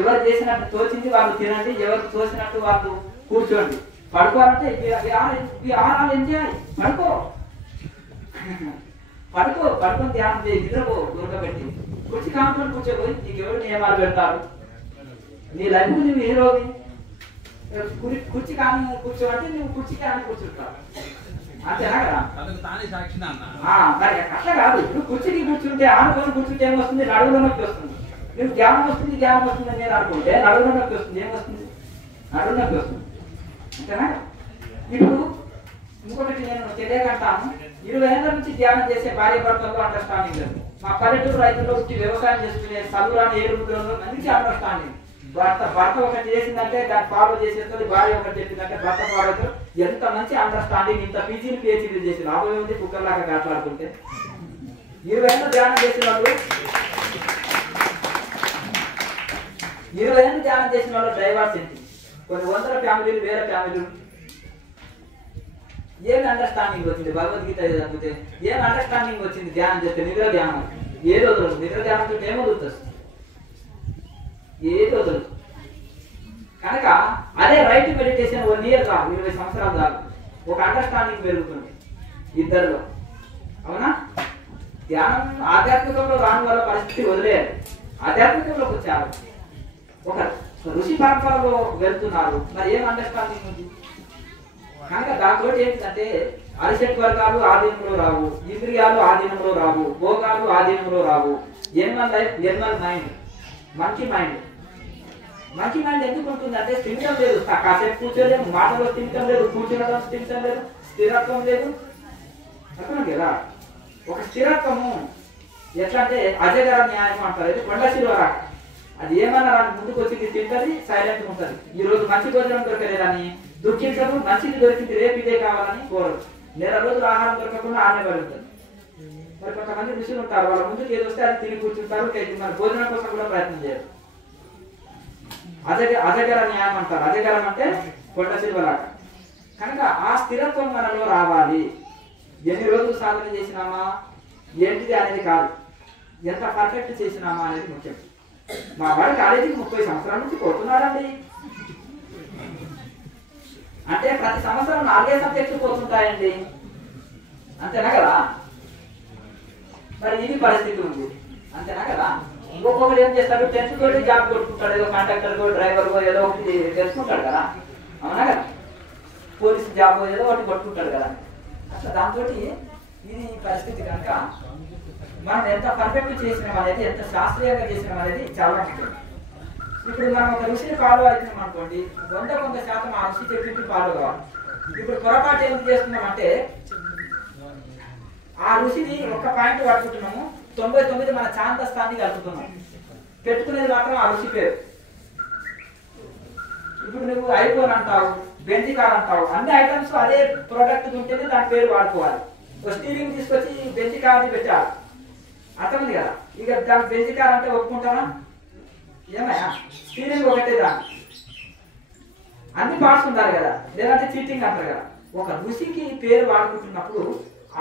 ఎవరు చేసినట్టు తోచింది వాళ్ళు తినండి, ఎవరికి తోసినట్టు వాళ్ళు కూర్చోండి. పడుకోవాలంటే ఆహారాలు ఎంజాయ్, పడుకొని ధ్యానం చేయి, నిద్రపో, దొరకబెట్టి కుర్చీ కానుకొని కూర్చోపోయి నీకు ఎవరు నియమాలు పెడతారు, నీ లైఫ్ నువ్వు హీరోవి. కుర్చీ కాని కూర్చోమంటే నువ్వు కుర్చీ కాని కూర్చుంటావు, అంతేనా కదా? అట్లా కాదు. ఇప్పుడు కుర్చీకి కూర్చుంటే ఆనుకొని కూర్చుంటే ఏమొస్తుంది, నడువులో నొప్పి వస్తుంది. నువ్వు జ్ఞానం వస్తుంది అని నేను అనుకుంటే నడువులో నొప్పి వస్తుంది. ఏమొస్తుంది, నడువు నొప్పి వస్తుంది, అంతేనా? ఇప్పుడు ఇంకొకటి నేను తెలియకంటాను, 20 ఏళ్ళ నుంచి ధ్యానం చేసే భార్య భర్తల్లో అండర్స్టాండింగ్ లేదు. మా పల్లెటూరు రైతుల్లో వ్యవసాయం చేసుకునే చదువురాని 7 మందికి అండర్స్టాండింగ్. భర్త ఒకటి చేసిందంటే దాన్ని ఫాలో చేసేస్తుంది, భార్య ఒకటి చెప్పిందంటే భర్త ఫాలో అవుతారు. ఎంత మంచి అండర్స్టాండింగ్, ఇంత పీజీలు పిహెచ్డీలు చేసి లాభం ఉంది కుక్కర్లాగా మాట్లాడుతుంటే. 20 ఏళ్ళు ధ్యానం చేసిన వాళ్ళు 20 ఏళ్ళు ధ్యానం చేసిన వాళ్ళు డైవర్స్ ఏంటి, కొన్ని 100 ఫ్యామిలీలు, 1000 ఫ్యామిలీలు. ఏమి అండర్స్టాండింగ్ వచ్చింది భగవద్గీత చదివితే? ఏమి అండర్స్టాండింగ్ వచ్చింది ధ్యానం చేస్తే? నిద్ర ధ్యానం ఏదో వదలదు. నిద్ర ధ్యానంతో ఏమో వదులుతుంది, ఏదో వదలదు. కనుక అదే రైట్ మెడిటేషన్ 1 ఇయర్ కాదు, 20 సంవత్సరాలు కాదు, ఒక అండర్స్టాండింగ్ పెరుగుతుంది ఇద్దరిలో. అవునా? ధ్యానం ఆధ్యాత్మికంలో రాని వాళ్ళ పరిస్థితి వదిలేయాలి, ఆధ్యాత్మికంలోకి వచ్చారు. ఒక ఋషి పరంపరలో వెళ్తున్నారు, మరి ఏం అండర్స్టాండింగ్ ఉంది? కనుక దాంతో ఏంటంటే అరిషట్ వర్గాలు ఆధీనంలో రావు, ఇంద్రియాలు ఆధీనంలో రావు, భోగాలు ఆధీనంలో రావు. Animal life, animal mind, monkey mind. మంచి మైండ్ ఎందుకు ఉంటుంది అంటే తినటం లేదు, కాసేపు కూర్చోలేము, మాటలో తినటం లేదు, కూర్చోడం తినటం లేదు, స్థిరత్వం లేదు. అర్థం కదా. ఒక స్థిరత్వము ఎట్లా అంటే అజగర న్యాయం అంటారు. అయితే కొండ శిలువరా, అది ఏమన్నా ముందుకు వచ్చింది తింటది, సైలెంట్ ఉంటుంది. ఈ రోజు మంచి భోజనం దొరకలేదని దుఃఖించదు, మంచిది దొరికింది రేపు ఇదే కావాలని కోరదు. నెల రోజులు ఆహారం దొరకకుండా ఆనే పడుతుంది. మరి కొంతమంది ఋషులు ఉంటారు, వాళ్ళ ముందుకు ఏది వస్తే అది తిని కూర్చుంటారు, మన భోజనం కోసం కూడా ప్రయత్నం చేయరు. అజగర న్యాయం అంటారు. అజగరం అంటే కొండ శిల్వలాగా. కనుక ఆ స్థిరత్వం మనలో రావాలి. ఎన్ని రోజులు సాధన చేసినామా ఏంటిది అనేది కాదు, ఎంత పర్ఫెక్ట్ చేసినామా అనేది ముఖ్యం. మా వాడు కాలేజీకి 30 సంవత్సరాల నుంచి పోతున్నాడండి అంటే ప్రతి సంవత్సరం 4 సబ్జెక్టులు పోతుంటాయండి, అంతేనా కదా. మరి ఇది పరిస్థితి ఉంది, అంతేనా కదా. ఇంకొకరు ఏం చేస్తాడు, 10th తోటి జాబ్ కొట్టుకుంటాడు, ఏదో కాంట్రాక్టర్ డ్రైవర్ ఏదో ఒకటి తెలుసుకుంటాడు కదా, అవునా కదా. పోలీసు జాబ్ ఏదో ఒకటి కొట్టుకుంటాడు కదా. అట్లా దాంతో ఇది పరిస్థితి. కనుక మనం ఎంత పర్ఫెక్ట్ చేసినాం అనేది, ఎంత శాస్త్రీయంగా చేసినాం అనేది చాలా ముఖ్యం. ఇప్పుడు మనం ఒక ఋషిని ఫాలో అవుతున్నాం అనుకోండి, 100% ఆ ఋషి చెప్పింది ఫాలో కావాలి. ఇప్పుడు పొరపాటు ఏం చేస్తున్నామంటే ఆ ఋషిని ఒక్క పాయింట్ పట్టుకుంటున్నాము, 99 మన చాంతస్థాన్ని కలుపుతున్నాం, పెట్టుకునేది మాత్రం ఆ ఋషి పేరు. ఇప్పుడు నువ్వు ఐఫోన్ అంటావు, బెంజ్ కార్ అంటావు, అన్ని ఐటమ్స్ అదే ప్రోడక్ట్ ఉంటేనే దాని పేరు వాడుకోవాలి. ఒక స్టీరింగ్ తీసుకొచ్చి బెంజ్ కార్ని పెట్టాలి, అర్థమైంది కదా. ఇక దాని బెంజ్ కార్ అంటే ఒప్పుకుంటానా? ఏమయ్యా, స్టీరింగ్ ఒకటే దాన్ని, అన్ని పార్ట్స్ ఉండాలి కదా, లేదంటే చీటింగ్ అంటారు కదా. ఒక ఋషికి పేరు వాడుకుంటున్నప్పుడు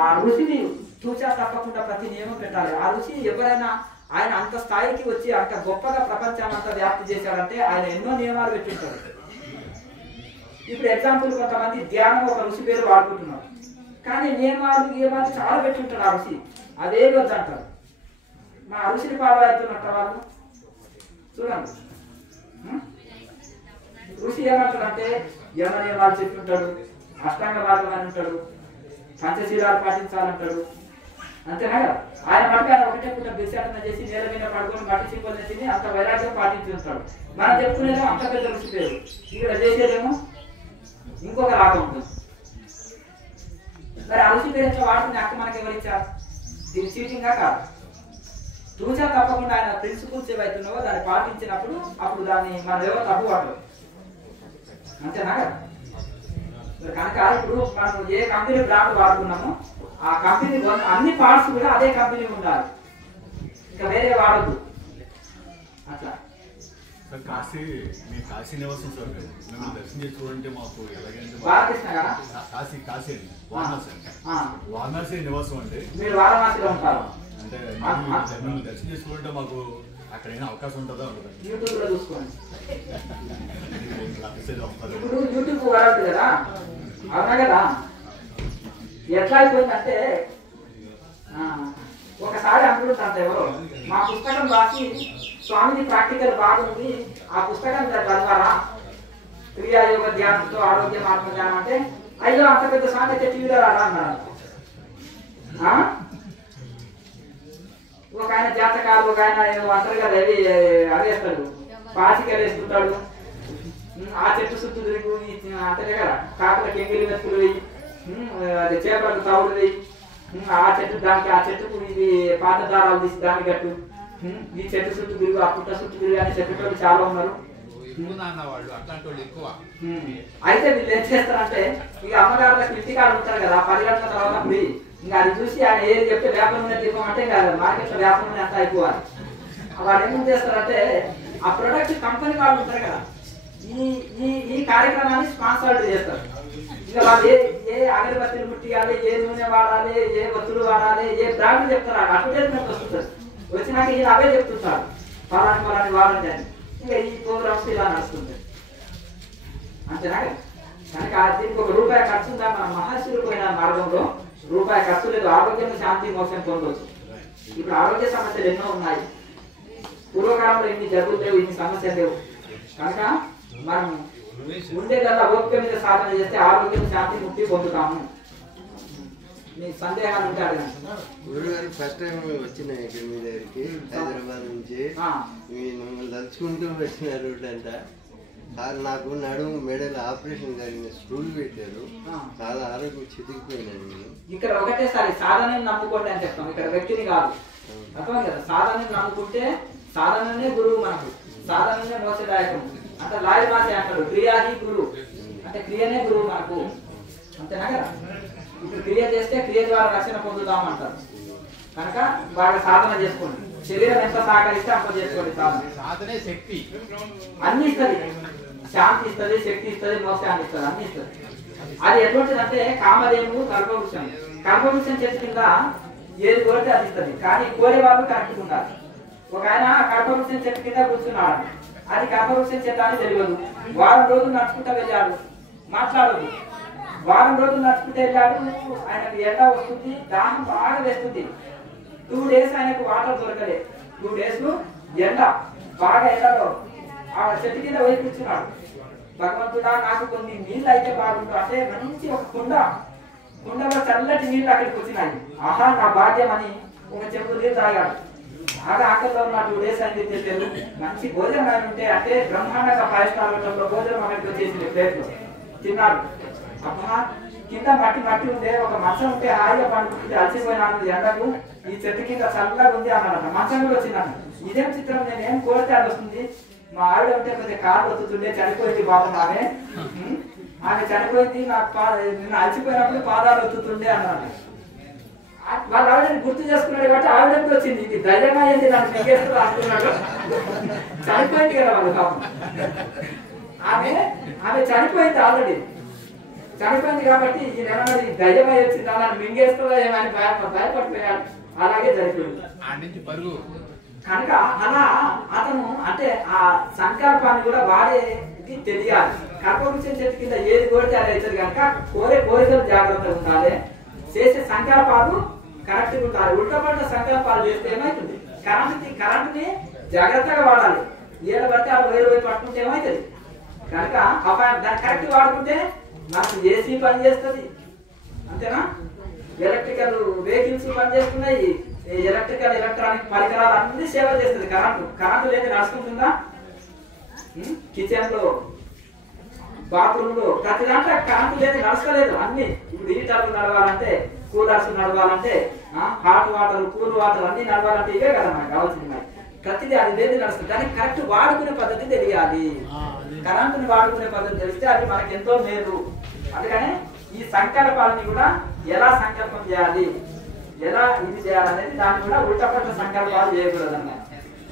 ఆ ఋషిని తూచా తప్పకుండా ప్రతి నియమం పెట్టాలి. ఆ ఋషి ఎవరైనా ఆయన అంత స్థాయికి వచ్చి అంత గొప్పగా ప్రపంచాన్ని అంతా వ్యాప్తి చేశాడంటే ఆయన ఎన్నో నియమాలు పెట్టింటారు. ఇప్పుడు ఎగ్జాంపుల్ కొంతమంది ధ్యానం ఒక ఋషి పేరు వాడుకుంటున్నారు, కానీ నియమాలు చాలా పెట్టింటారు ఆ ఋషి, అదేమి వద్దంటారు. మా ఋషిని ఫాలో అవుతున్నట్ట వాళ్ళు చూడండి. ఋషి ఏమంటాడంటే యమ నియమాలు చెప్తుంటాడు, అష్టాంగ మార్గం అని ఉంటాడు, పంచశీలాలు పాటించాలంటాడు, అంతేనా కదా. ఆయన మటుకు ఆయన ఒకటే పూట బిర్యాటన చేసి నేల మీద పడుకొని మట్టి చింపలు తిని అంత వైరాగ్యం పాటించుంటాడు. మనం చెప్పుకునేదేమో అంత పెద్ద ఋషి పేరు, ఇక్కడ చేసేదేమో ఇంకొక రాగం ఉంటుంది. మరి ఆ ఋషి పేరు ఎట్లా వాడుకునే హక్కు మనకి ఎవరిచ్చారు? దీన్ని చీటింగ్గా కాదు. తూచా తప్పకుండా ఆయన ప్రిన్సిపల్స్ ఏవైతున్నావో దాన్ని పాటించినప్పుడు అప్పుడు దాన్ని మనం ఎవరో తప్పు పడదు, అంతేనా కదా. కనుక ఇప్పుడు మనం ఏ కంపెనీ బ్రాండ్ వాడుతున్నామో ఆ కంపెనీ అన్ని పార్ట్స్ కూడా అదే కంపెనీ ఉండాలి, ఇంకా వేరే వాడద్దు. అట్లా కాశీ నివాసం సార్, మేము దర్శనం చేసుకోవాలంటే మాకు ఎలాగంటే బాలకృష్ణ గారా? కాశీ అండి, వారణాసి అండి. వారణాసి నివాసం అంటే మీరు వారణాసిలో ఉంటారు అంటే మేము దర్శనం చేసుకోవాలంటే మాకు అక్కడైనా అవకాశం ఉంటుందా? యూట్యూబ్ లో చూసుకోండి. ఇప్పుడు యూట్యూబ్ వరల్డ్ కదా, అవునా కదా. ఎట్లా అయిపోయిందంటే ఒకసారి అనుకుంటుంటే ఎవరు మా పుస్తకం రాసి స్వామిని ప్రాక్టికల్ బాగుంది, ఆ పుస్తకం చదవారా క్రియాయోగ ధ్యానంతో ఆరోగ్యం ఆత్మ ధ్యానం అంటే, అయ్యో అంత పెద్ద స్వామి అయితే టీవీలో రాడా అన్నారు. ఒక ఆయన జాతకాలు, ఒక ఆయన అంటారు కదా అవి అవేస్తాడు, పాచికలు వేస్తుంటాడు, ఆ చెట్టు చుట్టూ తిరిగి అంటారే కదా, కాకులకి ఎంగిలి మెతుకులు వేయి, అది చేపలకు తవుడు వేయి, ఆ చెట్టు దానికి ఆ చెట్టుకు ఇది పాత దారాలు తీసి దాన్ని కట్టు, ఈ చెట్టు చుట్టూ తిరుగు, ఆ పుట్ట చుట్టూ తిరుగు అని చెప్పేటోళ్ళు చాలా ఉన్నారు. అయితే వీళ్ళు ఏం చేస్తారంటే, ఇక అమ్మగారులకు ఇంటికాడ ఉంటారు కదా 10 గంటల తర్వాత పోయి ఇంకా అది చూసి ఆయన ఏది చెప్తే వ్యాపారం మీద తీసుకోమంటే ఇంకా మార్కెట్లో వ్యాపారం ఎంత అయిపోవాలి. వాళ్ళు ఏం చేస్తారంటే ఆ ప్రొడక్ట్ కంపెనీ వాళ్ళు ఉంటారు కదా, ఈ కార్యక్రమాన్ని స్పాన్సర్డ్ చేస్తారు. ఇక వాళ్ళు ఏ అగరబత్తీలు ముట్టియాలి, ఏ నూనె వాడాలి, ఏ వత్తులు వాడాలి, ఏ బ్రాండ్ చెప్తారు, అడ్వర్టైజ్మెంట్ వస్తుంటారు. వచ్చినాక ఈయన అవే చెప్తుంటారు, పలాని వాడండి అని. ఇంకా ఈ ప్రోగ్రామ్స్ ఇలా నడుస్తుంటాయి, అంతేనా. కనుక దీనికి ₹1 ఖర్చు ఉందా? మన మహర్షులు పోయిన మార్గంలో రూపాయి ఖర్చు లేదు, ఆరోగ్యం శాంతి మోక్షం పొందవచ్చు. ఇప్పుడు ఆరోగ్య సమస్యలు ఎన్నో ఉన్నాయి, పూర్వకాలంలో ఇన్ని జబ్బులు లేవు, ఇన్ని సమస్యలు లేవు. కనుక మనం ఉండే కదా ఓపిక మీద సాధన చేస్తే ఆరోగ్యం శాంతి ముక్తి పొందుతాము. మీ సందేహాలు ఉంటే అడగండి. గురుగారు ఫస్ట్ టైం వచ్చిన మీ దగ్గరికి హైదరాబాద్ నుంచి మిమ్మల్ని తలుచుకుంటూ వచ్చినారు అంట. సార్ నాకు నడుము మెడల్ ఆపరేషన్ జరిగిన స్టూల్ పెట్టారు, చాలా ఆరోగ్యం చితికిపోయినాడు. ఇక్కడ ఒకటేసారి సాధనని నమ్ముకోండి అని చెప్తాం, ఇక్కడ వ్యక్తిని కాదు. అర్థం కదా, సాధనని నమ్ముకుంటే సాధననే గురువు, మనకు సాధననే మోసదాయకం. అంటే లాయి మాసే అంటాడు, క్రియాది గురువు అంటే క్రియనే గురువు మనకు, అంతేనా కదా. ఇప్పుడు క్రియ చేస్తే క్రియ ద్వారా రక్షణ పొందుతామంటారు. కనుక బాగా సాధన చేసుకోండి, శరీరం ఎంత సహకరిస్తే అంత చేసుకోండి. సాధనే శక్తి అన్ని ఇస్తుంది, శాంతి ఇస్తుంది, శక్తి ఇస్తుంది, మోక్షాన్ని ఇస్తుంది, అన్ని ఇస్తుంది. అది ఎటువంటిదంటే కామధేను కల్పవృక్షం. కల్పవృక్షం చెట్టు కింద ఏది కోరితే అది ఇస్తుంది, కానీ కోరే వాళ్ళు కరెక్ట్గా ఉండాలి. ఒక ఆయన కల్పవృక్షం చెట్టు కింద కూర్చున్నాడు, అది కల్పవృక్షం చెట్టు అని తెలియదు. వారం రోజులు నడుచుకుంటూ వెళ్ళాడు, మాట్లాడదు. వారం రోజులు నడుచుకుంటూ వెళ్ళాడు, ఆయనకు ఎండ వస్తుంది, దాహం బాగా వేస్తుంది. 2 days ఆయనకు వాటర్ దొరకలేదు. 2 days ఎండ బాగా ఎండలో ఆ చెట్టు కింద పోయి కూర్చున్నాడు. భగవంతుడా నాకు కొన్ని నీళ్ళు అయితే బాగుంటుంది అంటే మంచి ఒక కుండలో చల్లటి నీళ్ళు అక్కడికి వచ్చినాయి. ఆహా నా భాగ్యం అని ఒక చెంబు నీళ్ళు తాగాడు. బాగా ఆకలిలో ఉన్న 2 days అని చెప్పారు. మంచి భోజనం అని ఉంటే అంటే బ్రహ్మాండంగా 5 star హోటల్లో భోజనం అక్కడికి వచ్చేసింది, ప్లేట్లో తిన్నాడు. అబ్బా కింద మట్టి ఉంటే ఒక మంచం ఉంటే హాయిగా పండుకుంటే అలసిపోయినాను ఎండకు, ఈ చెట్టు కింద చల్లగా ఉంది అన్నాడు. మంచం కూడా వచ్చిందన్న. ఇదేం చిత్రం, నేను ఏం కోరితే అది వస్తుంది. మా ఆవిడ ఉంటే కొద్దిగా కాళ్ళు వస్తుండే, చనిపోయింది బాబు ఆమె చనిపోయింది, నాకు నిన్న అలసిపోయినప్పుడు పాదాలు వస్తుండే అన్నాడు. వాళ్ళ ఆవిడని గుర్తు చేసుకున్నాడు కాబట్టి ఆవిడకి వచ్చింది, ఇది ధైర్యమైంది నన్ను మిగేస్తూ అనుకున్నాడు. చనిపోయింది కదా వాళ్ళు పాపం, ఆమె చనిపోయింది ఆల్రెడీ, చనిపోయింది కాబట్టి ఈయన ఏమన్నా ధైర్యమై వచ్చింది నన్ను మింగేస్తుందా ఏమని భయపడిపోయాడు. అలాగే జరిగిపోయింది. కనుక అలా అతను అంటే ఆ సంకల్పాన్ని కూడా వాడేది తెలియాలి. కల్పవృక్షం చెట్టు కింద ఏది కోరితే అది అవుతుంది. కనుక కోరికలు జాగ్రత్తగా ఉండాలి, చేసే సంకల్పాలు కరెక్ట్గా ఉండాలి. ఉల్టపడ్డ సంకల్పాలు చేస్తే ఏమవుతుంది, కరెంటుని జాగ్రత్తగా వాడాలి. ఏదో పడితే ఆ వేరు పట్టుకుంటే ఏమవుతుంది. కనుక దాన్ని కరెక్ట్ వాడుకుంటే మనకు ఏసీ పని చేస్తుంది, అంతేనా. ఎలక్ట్రికల్ వెహికల్స్ పనిచేస్తున్నాయి, ఎలక్ట్రానిక్ పరికరాలు అన్ని సేవ చేస్తుంది. కరెంటు లేదు నడుచుకుంటుందా? కిచెన్ లో, బాత్రూమ్ లో, ప్రతి దాంట్లో కరెంటు లేదు నడుచుకోలేదు. అన్ని ఇప్పుడు హీటర్లు నడవాలంటే, కూలర్స్ నడవాలంటే, హాట్ వాటర్, కూల్ వాటర్ అన్ని నడవాలంటే ఇవే కదా మనకు కావాల్సింది. ప్రతిదీ అది లేదు నడుస్తుంది. దానికి కరెక్ట్ వాడుకునే పద్ధతి తెలియాలి. కరెంటుని వాడుకునే పద్ధతి తెలిస్తే అది మనకి ఎంతో మేలు. అందుకని ఈ సంకల్పాలని కూడా ఎలా సంకల్పం చేయాలి, ఎలా ఇది చేయాలనేది దాన్ని కూడా ఉల్టపట్ల సంకల్పాలు చేయకూడదు అన్నమాట.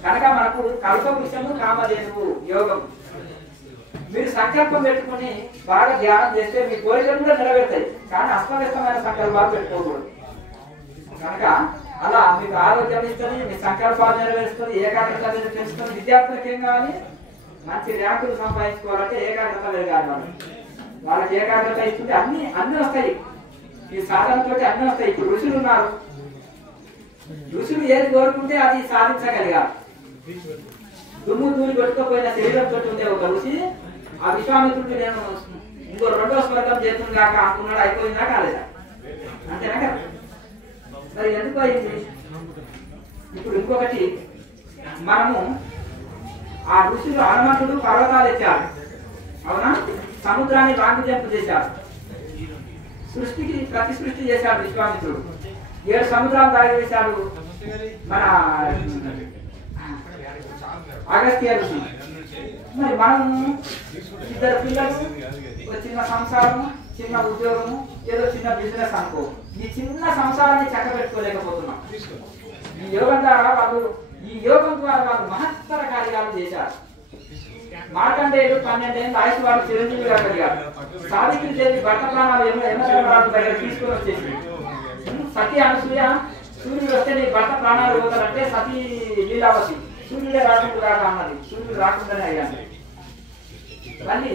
కనుక మనకు కల్పవృక్షము కామధేనువు యోగం. మీరు సంకల్పం పెట్టుకుని బాగా ధ్యానం చేస్తే మీ కోరికలు కూడా నెరవేరుతాయి, కానీ అస్తవ్యస్తమైన సంకల్పాలు పెట్టుకోకూడదు. కనుక అలా మీకు ఆరోగ్యం ఇస్తుంది, మీ సంకల్పాలు నెరవేరుస్తుంది, ఏకాగ్రత పెంచుతుంది. విద్యార్థులకు ఏం కావాలి, మంచి ర్యాంకులు సంపాదించుకోవాలంటే ఏకాగ్రత పెరగాలి. వాళ్ళకి ఏకాగ్రత ఇస్తుంది, అన్ని వస్తాయి. ఈ సాధనతో అన్ని వస్తాయి. ఇప్పుడు ఋషులు ఉన్నారు, ఋషులు ఏది కోరుకుంటే అది సాధించగలిగారు. దుమ్ము దూరి కొట్టుకోపోయిన శరీరంతో ఉండే ఒక ఋషి ఆ విశ్వామిత్రుడు నేను ఇంకో 2వ స్వర్గం చేస్తుంది కాక అనుకున్నాడు, అయిపోయిందా కాలేదా? అంతేనా కదా. మరి ఎందుకు అయింది? ఇప్పుడు ఇంకొకటి, మనము ఆ ఋషులు హనుమంతుడు పర్వతాలు ఎక్కారు, అవునా, సముద్రాన్ని లాంగ్ జంప్ చేశారు, సృష్టికి ప్రతి సృష్టి చేశాడు విశ్వామిత్రుడు. 7 సముద్రాలు దాగి వేశాడు మన అగస్త్య ఋషి. మరి మనం 2 పిల్లలు, ఒక చిన్న సంసారం, చిన్న ఉద్యోగము, ఏదో చిన్న బిజినెస్ అనుకో, ఈ చిన్న సంసారాన్ని చక్కబెట్టుకోలేకపోతున్నాం. ఈ యోగం ద్వారా వాళ్ళు మహత్తర కార్యాలు చేశారు. మార్కండేయుడు 12 ఏళ్ళు ఆయుష్ వాళ్ళు చిరంజీవిగా కలిగారు. సావిత్రి దేవి భర్త ప్రాణాలు యమధర్మరాజు దగ్గర తీసుకొని వచ్చేసి, సతీ అనసూయ సూర్యుడు వస్తే నీ భర్త ప్రాణాలు పోతారంటే సతీ లీలావతి సూర్యుడే రాకుండా అన్నది, సూర్యుడు రాకుండానే అయ్యాను. మళ్ళీ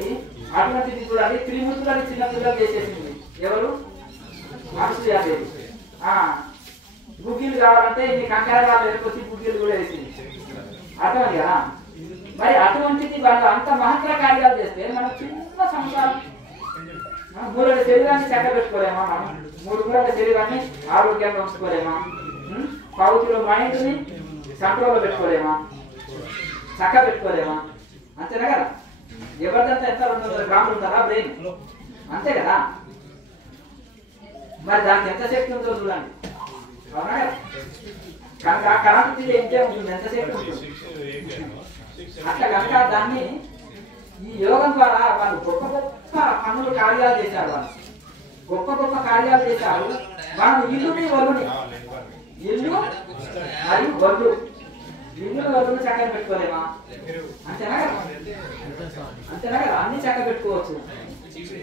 అటువంటిది కూడా త్రిమూర్తులని చిన్న పిల్లలు చేసేసింది. ఎవరు? అనసూయాదేవి. గుగ్గిలు కావాలంటే ఇన్ని కంకరగాలు వెళ్ళిపోయి గుగ్గిలు కూడా వేసింది. అర్థం కదా. మరి అటువంటిది వాళ్ళు అంత మహత్తర కార్యాలు చేస్తే మనం చిన్న సంసారం, 3 శరీరాన్ని చక్కబెట్టుకోలేమా? మనం 3 శరీరాన్ని ఆరోగ్యంగా ఉంచుకోలేమా? పౌతుల మైండ్ని కంట్రోల్లో పెట్టుకోలేమా, చక్క పెట్టుకోలేమా, అంతేనా కదా? ఎవరిదంతా ఎంత 200 గ్రాములు ఉందా బ్రెయిన్, అంతే కదా? మరి దానికి ఎంత శక్తి ఉందో చూడండి, అవునా కదా? కనుక కరెంట్ ఎంతే ఉంటుంది, ఎంత శక్తి ఉంటుంది. అట్లా కనుక దాన్ని ఈ యోగం ద్వారా వాళ్ళు గొప్ప గొప్ప పనులు కార్యాలు చేశారు, వాళ్ళు గొప్ప గొప్ప కార్యాలు చేశారు. వాళ్ళు ఇల్లుని వల్లుని, ఇల్లు మరియు వల్లు, ఇల్లు వల్లుని చక్కగా పెట్టుకోలేమా, అంతేనా కదా? అంతేనా కదా? అన్ని చక్కగా పెట్టుకోవచ్చు.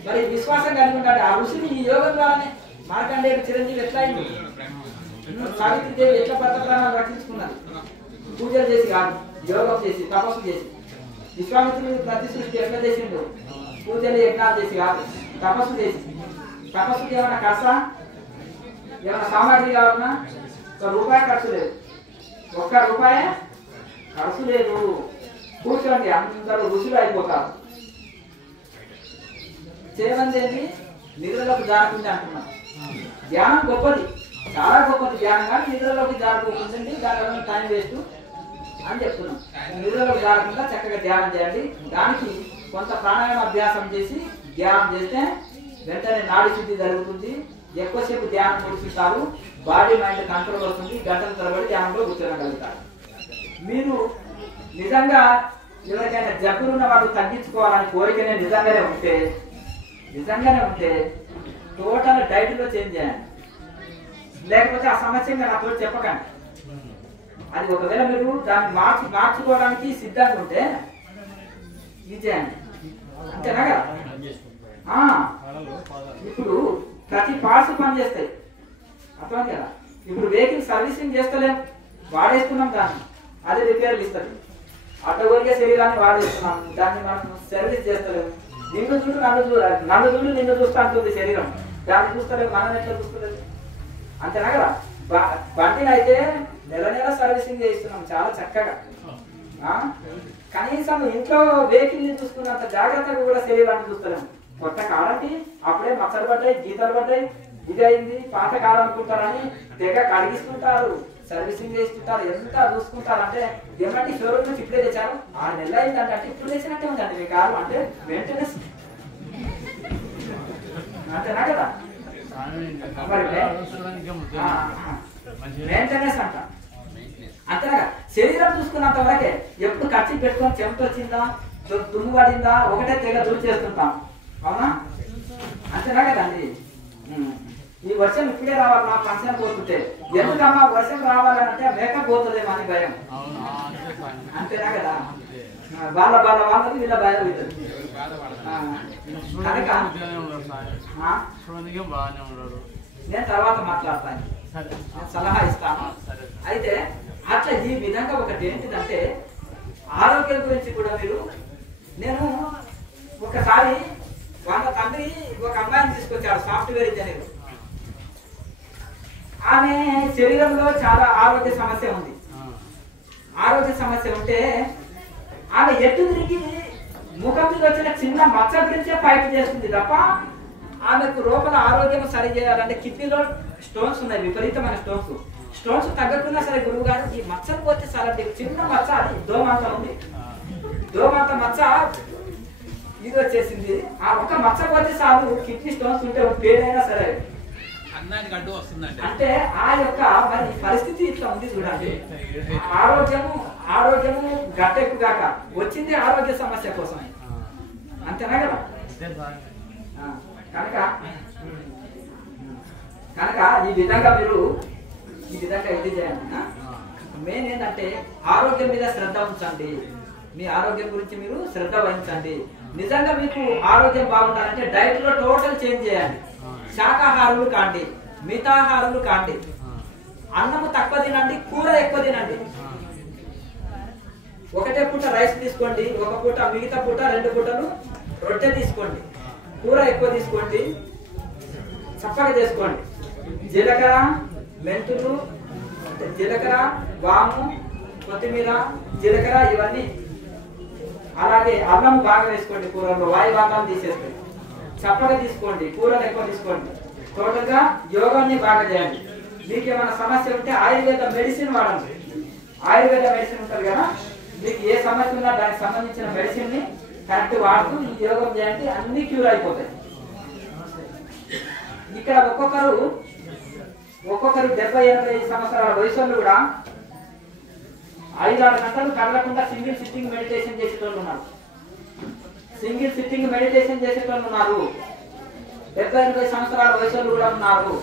మరి విశ్వాసం కలిగి ఉండాలి. ఆ ఋషిని ఈ యోగం ద్వారానే మార్కండేయుడు చిరంజీవి ఎట్లా అయింది, సావిత్రిదేవి ఎట్లా భర్త ప్రాణాలు రక్షించుకున్నారు, పూజలు చేసి కాదు, యోగం చేసి, తపస్సు చేసి. విశ్వామిత్రుడు ప్రతి సృష్టి ఎట్లా చేసిండు, పూజలు యజ్ఞాలు చేసి కాదు, తపస్సు చేసి. తపస్సుకి ఏమైనా ఖర్చా, ఏమైనా సామాగ్రి కావాలన్నా ₹1 ఖర్చు లేదు, ₹1 ఖర్చు లేదు. కూర్చోండి, అందరూ ఋషులు అయిపోతారు. చేయమంది ఏంటి, నిద్రలోకి జారకుండా అంటున్నారు. ధ్యానం గొప్పది, చాలా గొప్పది ధ్యానం, కానీ నిద్రలోకి జారకుంటుంది, దానివల్ల టైం వేస్ట్ అని చెప్తున్నాం. నిద్రలోకి జారకుండా చక్కగా ధ్యానం చేయండి. దానికి కొంత ప్రాణాయామ అభ్యాసం చేసి ధ్యానం చేస్తే వెంటనే నాడి శుద్ధి జరుగుతుంది. ఎక్కువసేపు ధ్యానం కూర్చుంటారు, బాడీ మైండ్ కంట్రోల్ వస్తుంది, గంటల తరబడి ధ్యానంలో కూర్చోగలుగుతారు. మీరు నిజంగా ఎవరికైనా జబ్బులున్న వాళ్ళు తగ్గించుకోవాలని కోరికనే నిజంగానే ఉంటే టోటల్ డైట్ లో చేంజ్ చేయండి. లేకపోతే ఆ సమస్య నాతో చెప్పకండి. అది ఒకవేళ మీరు దాన్ని మార్చుకోవడానికి సిద్ధంగా ఉంటే ఇది చేయండి, అంతేనా కదా? ఇప్పుడు ప్రతి పార్ట్స్ పనిచేస్తాయి, అర్థం కదా? ఇప్పుడు వెహికల్ సర్వీసింగ్ చేస్తలేం, వాడేస్తున్నాం దాన్ని, అది రిపేర్లు ఇస్తుంది. అడ్డగోరిగా శరీరాన్ని వాడేస్తున్నాం, దాన్ని మనం సర్వీస్ చేస్తలేము. నిన్ను చూడు నన్ను చూడు నిన్ను చూస్తా అంటుంది శరీరం, దాన్ని చూస్తలేదు, మనం ఎట్లా చూస్తలేదు, అంతేనా కదా? బండిని అయితే నెల సర్వీసింగ్ చేస్తున్నాం చాలా చక్కగా. కనీసం ఇంట్లో వెహికల్ ని చూసుకున్నంత జాగ్రత్తగా కూడా శరీరాన్ని చూస్తలేము. కొత్త కాలంకి అప్పుడే మచ్చలు పడ్డాయి, గీతలు పడ్డాయి, ఇది అయింది, పాత కాలం అనుకుంటారని తెగ కడిగిస్తుంటారు, సర్వీసింగ్ చేస్తుంటారు, ఎంత చూసుకుంటారు. అంటే ఏమంటే షోరూమ్ నుంచి ఇప్పుడే తెచ్చారు, 6 నెలలు అయిందంటే అంటే ఇప్పుడు తెచ్చినట్టే ఉందండి మీ కారు, అంటే మెయింటెనెన్స్, అంతేనా కదా? మెయింటెనెన్స్ అంట, అంతేనా? శరీరం చూసుకున్నంత వరకే. ఎప్పుడు ఖర్చు పెట్టుకొని చెమట వచ్చిందా, దుమ్ము పడిందా, ఒకటే తెగ దూరం చేస్తుంటాం, అవునా? అంతేనా కదండి? ఈ వర్షం ఇప్పుడే రావాలి, మా ఫంక్షన్ పోతుంటే ఎందుకమ్మా వర్షం రావాలంటే మేకప్ పోతుందేమో అని భయం, అంతేనా కదా? వాళ్ళకి వీళ్ళ భయం అవుతుంది. నేను తర్వాత మాట్లాడతాను, సలహా ఇస్తాను. అయితే అట్లా ఈ విధంగా ఒకటి ఏంటిదంటే ఆరోగ్యం గురించి కూడా మీరు, నేను ఒకసారి వాళ్ళ తండ్రి ఒక అమ్మాయిని తీసుకొచ్చారు, సాఫ్ట్వేర్ ఇంజనీర్. ఆమె శరీరంలో చాలా ఆరోగ్య సమస్య ఉంది. ఆరోగ్య సమస్య ఉంటే ఆమె ఎటు తిరిగి ముఖం మీద వచ్చిన చిన్న మచ్చ గురించే ఫైట్ చేస్తుంది తప్ప ఆమెకు లోపల ఆరోగ్యం సరి చేయాలంటే కిడ్నీలో స్టోన్స్ ఉన్నాయి, విపరీతమైన స్టోన్స్ తగ్గకుండా సరే గురువు గారు ఈ మచ్చలు పోతే చాలా చిన్న మచ్చ, అది దోమంత ఉంది, దోమంత మచ్చ ఇది వచ్చేసింది. ఆ ఒక్క మచ్చ పోతే చాలు, కిడ్నీ స్టోన్స్ ఉంటే పేరైనా సరే అంటే ఆ యొక్క మరి పరిస్థితి ఇట్లా ఉంది చూడండి. ఆరోగ్యము గట్టెక్కుగాక వచ్చింది ఆరోగ్య సమస్య కోసం, అంతేనా కదా? కనుక ఈ విధంగా మీరు ఇది చేయండి. మెయిన్ ఏంటంటే ఆరోగ్యం మీద శ్రద్ధ ఉంచండి, మీ ఆరోగ్యం గురించి మీరు శ్రద్ధ వహించండి. నిజంగా మీకు ఆరోగ్యం బాగుండాలంటే డైట్ లో టోటల్ చేంజ్ చేయండి. శాకాహారులు కాండి, మితాహారులు కాండి, అన్నము తక్కువ తినండి, కూర ఎక్కువ తినండి. ఒకటే పూట రైస్ తీసుకోండి, ఒక పూట, మిగతా పూట 2 పూటలు రొట్టె తీసుకోండి, కూర ఎక్కువ తీసుకోండి, చప్పగా చేసుకోండి. జీలకర్ర, మెంతులు, జీలకర్ర, వాము, కొత్తిమీర, జీలకర్ర ఇవన్నీ, అలాగే అన్నం బాగా వేసుకోండి, కూరలో వాయువాతాన్ని తీసేసుకోండి, చప్పగా తీసుకోండి, కూరలు ఎక్కువ తీసుకోండి. టోటల్ గా యోగాన్ని బాగా చేయండి. మీకు ఏమైనా సమస్య ఉంటే ఆయుర్వేద మెడిసిన్ వాడండి. ఆయుర్వేద మెడిసిన్ ఉంటుంది కదా, మీకు ఏ సమస్య ఉన్నా దానికి సంబంధించిన మెడిసిన్ ని కరెక్ట్ వాడుతూ ఈ యోగం చేయండి, అన్ని క్యూర్ అయిపోతాయి. ఇక్కడ ఒక్కొక్కరు 70-80 సంవత్సరాల వయసులో కూడా 5-6 గంటలు కదలకుండా సింగిల్ సిట్టింగ్ మెడిటేషన్ చేసేటోళ్ళు ఉన్నారు. 70-80 సంవత్సరాల వయసులో కూడా ఉన్నారు.